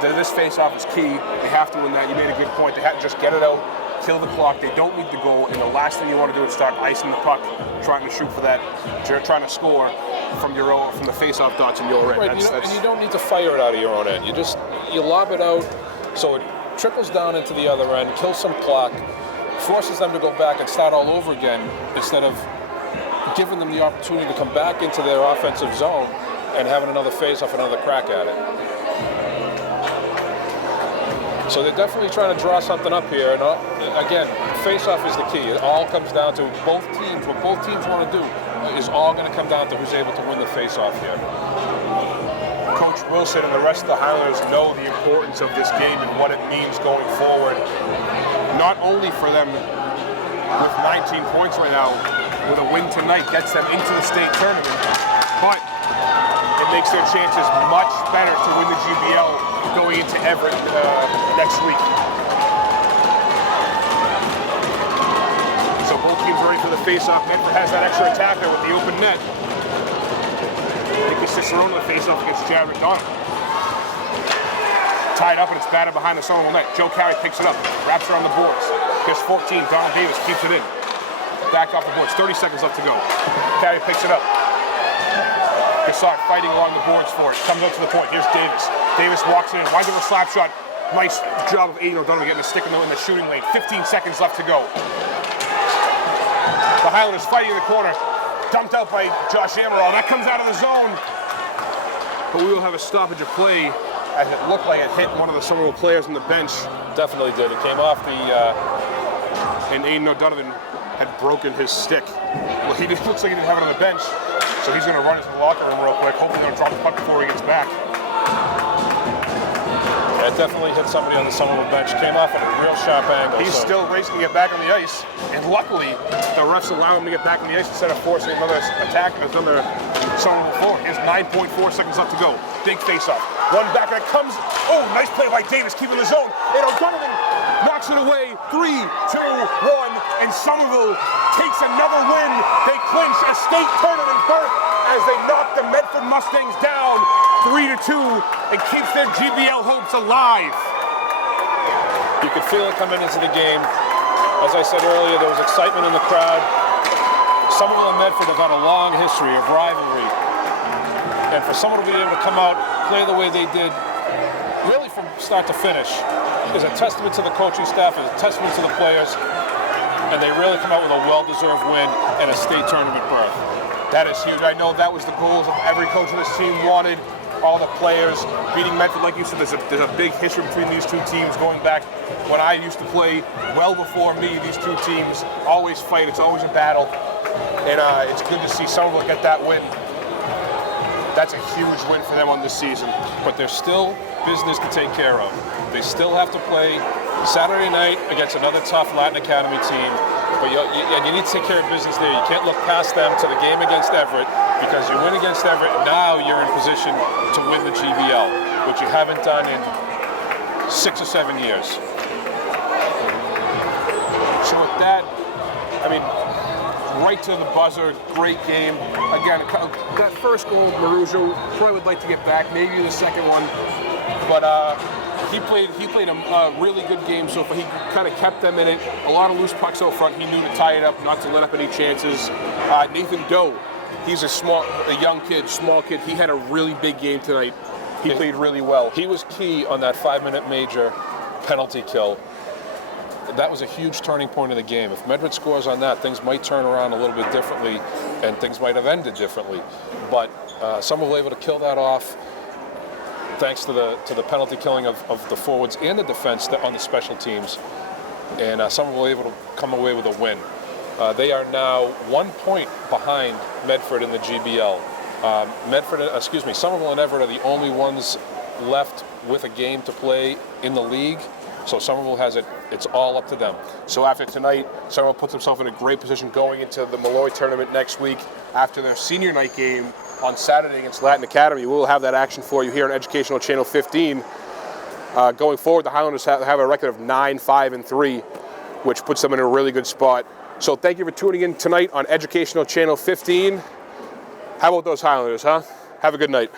This face-off is key. They have to win that. You made a good point. They have to just get it out, kill the clock. They don't need the goal. And the last thing you want to do is start icing the puck, trying to shoot for that. You're trying to score from the face-off dots in your end. Right, and you don't need to fire it out of your own end. You lob it out so it trickles down into the other end, kills some clock, forces them to go back and start all over again instead of giving them the opportunity to come back into their offensive zone and having another face-off, another crack at it. So they're definitely trying to draw something up here. And again, face-off is the key. It all comes down to both teams. What both teams want to do is all going to come down to who's able to win the face-off here. Coach Wilson and the rest of the Highlanders know the importance of this game and what it means going forward. Not only for them with 19 points right now, with a win tonight gets them into the state tournament, but it makes their chances much better to win the GBL going into Everett next week. So both teams are ready for the face-off. Medford has that extra attacker with the open net. Davis to Cerrone the face-off against Jared McDonald. Tied up and it's batted behind the Somerville net. Joe Carey picks it up, wraps it on the boards. Gets 14, Donald Davis keeps it in. Back off the boards, 30 seconds left to go. Carey picks it up. Gassard fighting along the boards for it. Comes up to the point, here's Davis. Davis walks in, winds up a slap shot. Nice job of Aiden O'Donovan getting a stick in the shooting lane. 15 seconds left to go. The Highlanders fighting in the corner. Dumped out by Josh Amaral. That comes out of the zone. But we will have a stoppage of play as it looked like it hit one of the Somerville players on the bench. Definitely did. It came off the... And Aiden O'Donovan had broken his stick. Well, he looks like he didn't have it on the bench, so he's going to run into the locker room real quick. Hopefully he'll drop the puck before he gets back. It definitely hit somebody on the Somerville bench. Came off at a real sharp angle. He's still racing to get back on the ice, and luckily the refs allow him to get back on the ice instead of forcing another attack and another Somerville forward. Here's 9.4 seconds left to go. Big face-off. One back and it comes. Oh, nice play by Davis, keeping the zone. And O'Donovan knocks it away. 3, 2, 1, and Somerville takes another win. They clinch a state tournament berth as they knock the Medford Mustangs down 3-2 and keeps their GBL hopes alive. You could feel it coming into the game. As I said earlier, there was excitement in the crowd. Somerville and Medford have got a long history of rivalry. And for someone to be able to come out, play the way they did, really from start to finish, is a testament to the coaching staff, is a testament to the players, and they really come out with a well-deserved win and a state tournament berth. That is huge. I know that was the goals of every coach of this team wanted. All the players beating Medford, like you said, there's a big history between these two teams going back when I used to play. Well before me, these two teams always fight. It's always a battle, and it's good to see Somerville get that win. That's a huge win for them on this season. But there's still business to take care of. They still have to play Saturday night against another tough Latin Academy team. But you need to take care of business there. You can't look past them to the game against Everett, because you win against Everett, now you're in position to win the GBL, which you haven't done in 6 or 7 years. So with that, I mean, right to the buzzer, great game. Again, that first goal, Marujo probably would like to get back, maybe the second one, but he played a really good game so far. He kind of kept them in it. A lot of loose pucks out front. He knew to tie it up, not to let up any chances. Nathan Doe, he's a young kid, small kid. He had a really big game tonight. He played really well. He was key on that 5-minute major penalty kill. That was a huge turning point in the game. If Medford scores on that, things might turn around a little bit differently, and things might have ended differently. But Somerville able to kill that off, thanks to the penalty killing of the forwards and the defense on the special teams. And Somerville able to come away with a win. They are now 1 point behind Medford in the GBL. Somerville and Everett are the only ones left with a game to play in the league. So Somerville has it. It's all up to them. So after tonight, Somerville puts himself in a great position going into the Malloy tournament next week after their senior night game on Saturday against Latin Academy. We will have that action for you here on Educational Channel 15. Going forward, the Highlanders have a record of 9-5-3, which puts them in a really good spot. So thank you for tuning in tonight on Educational Channel 15. How about those Highlanders, huh? Have a good night.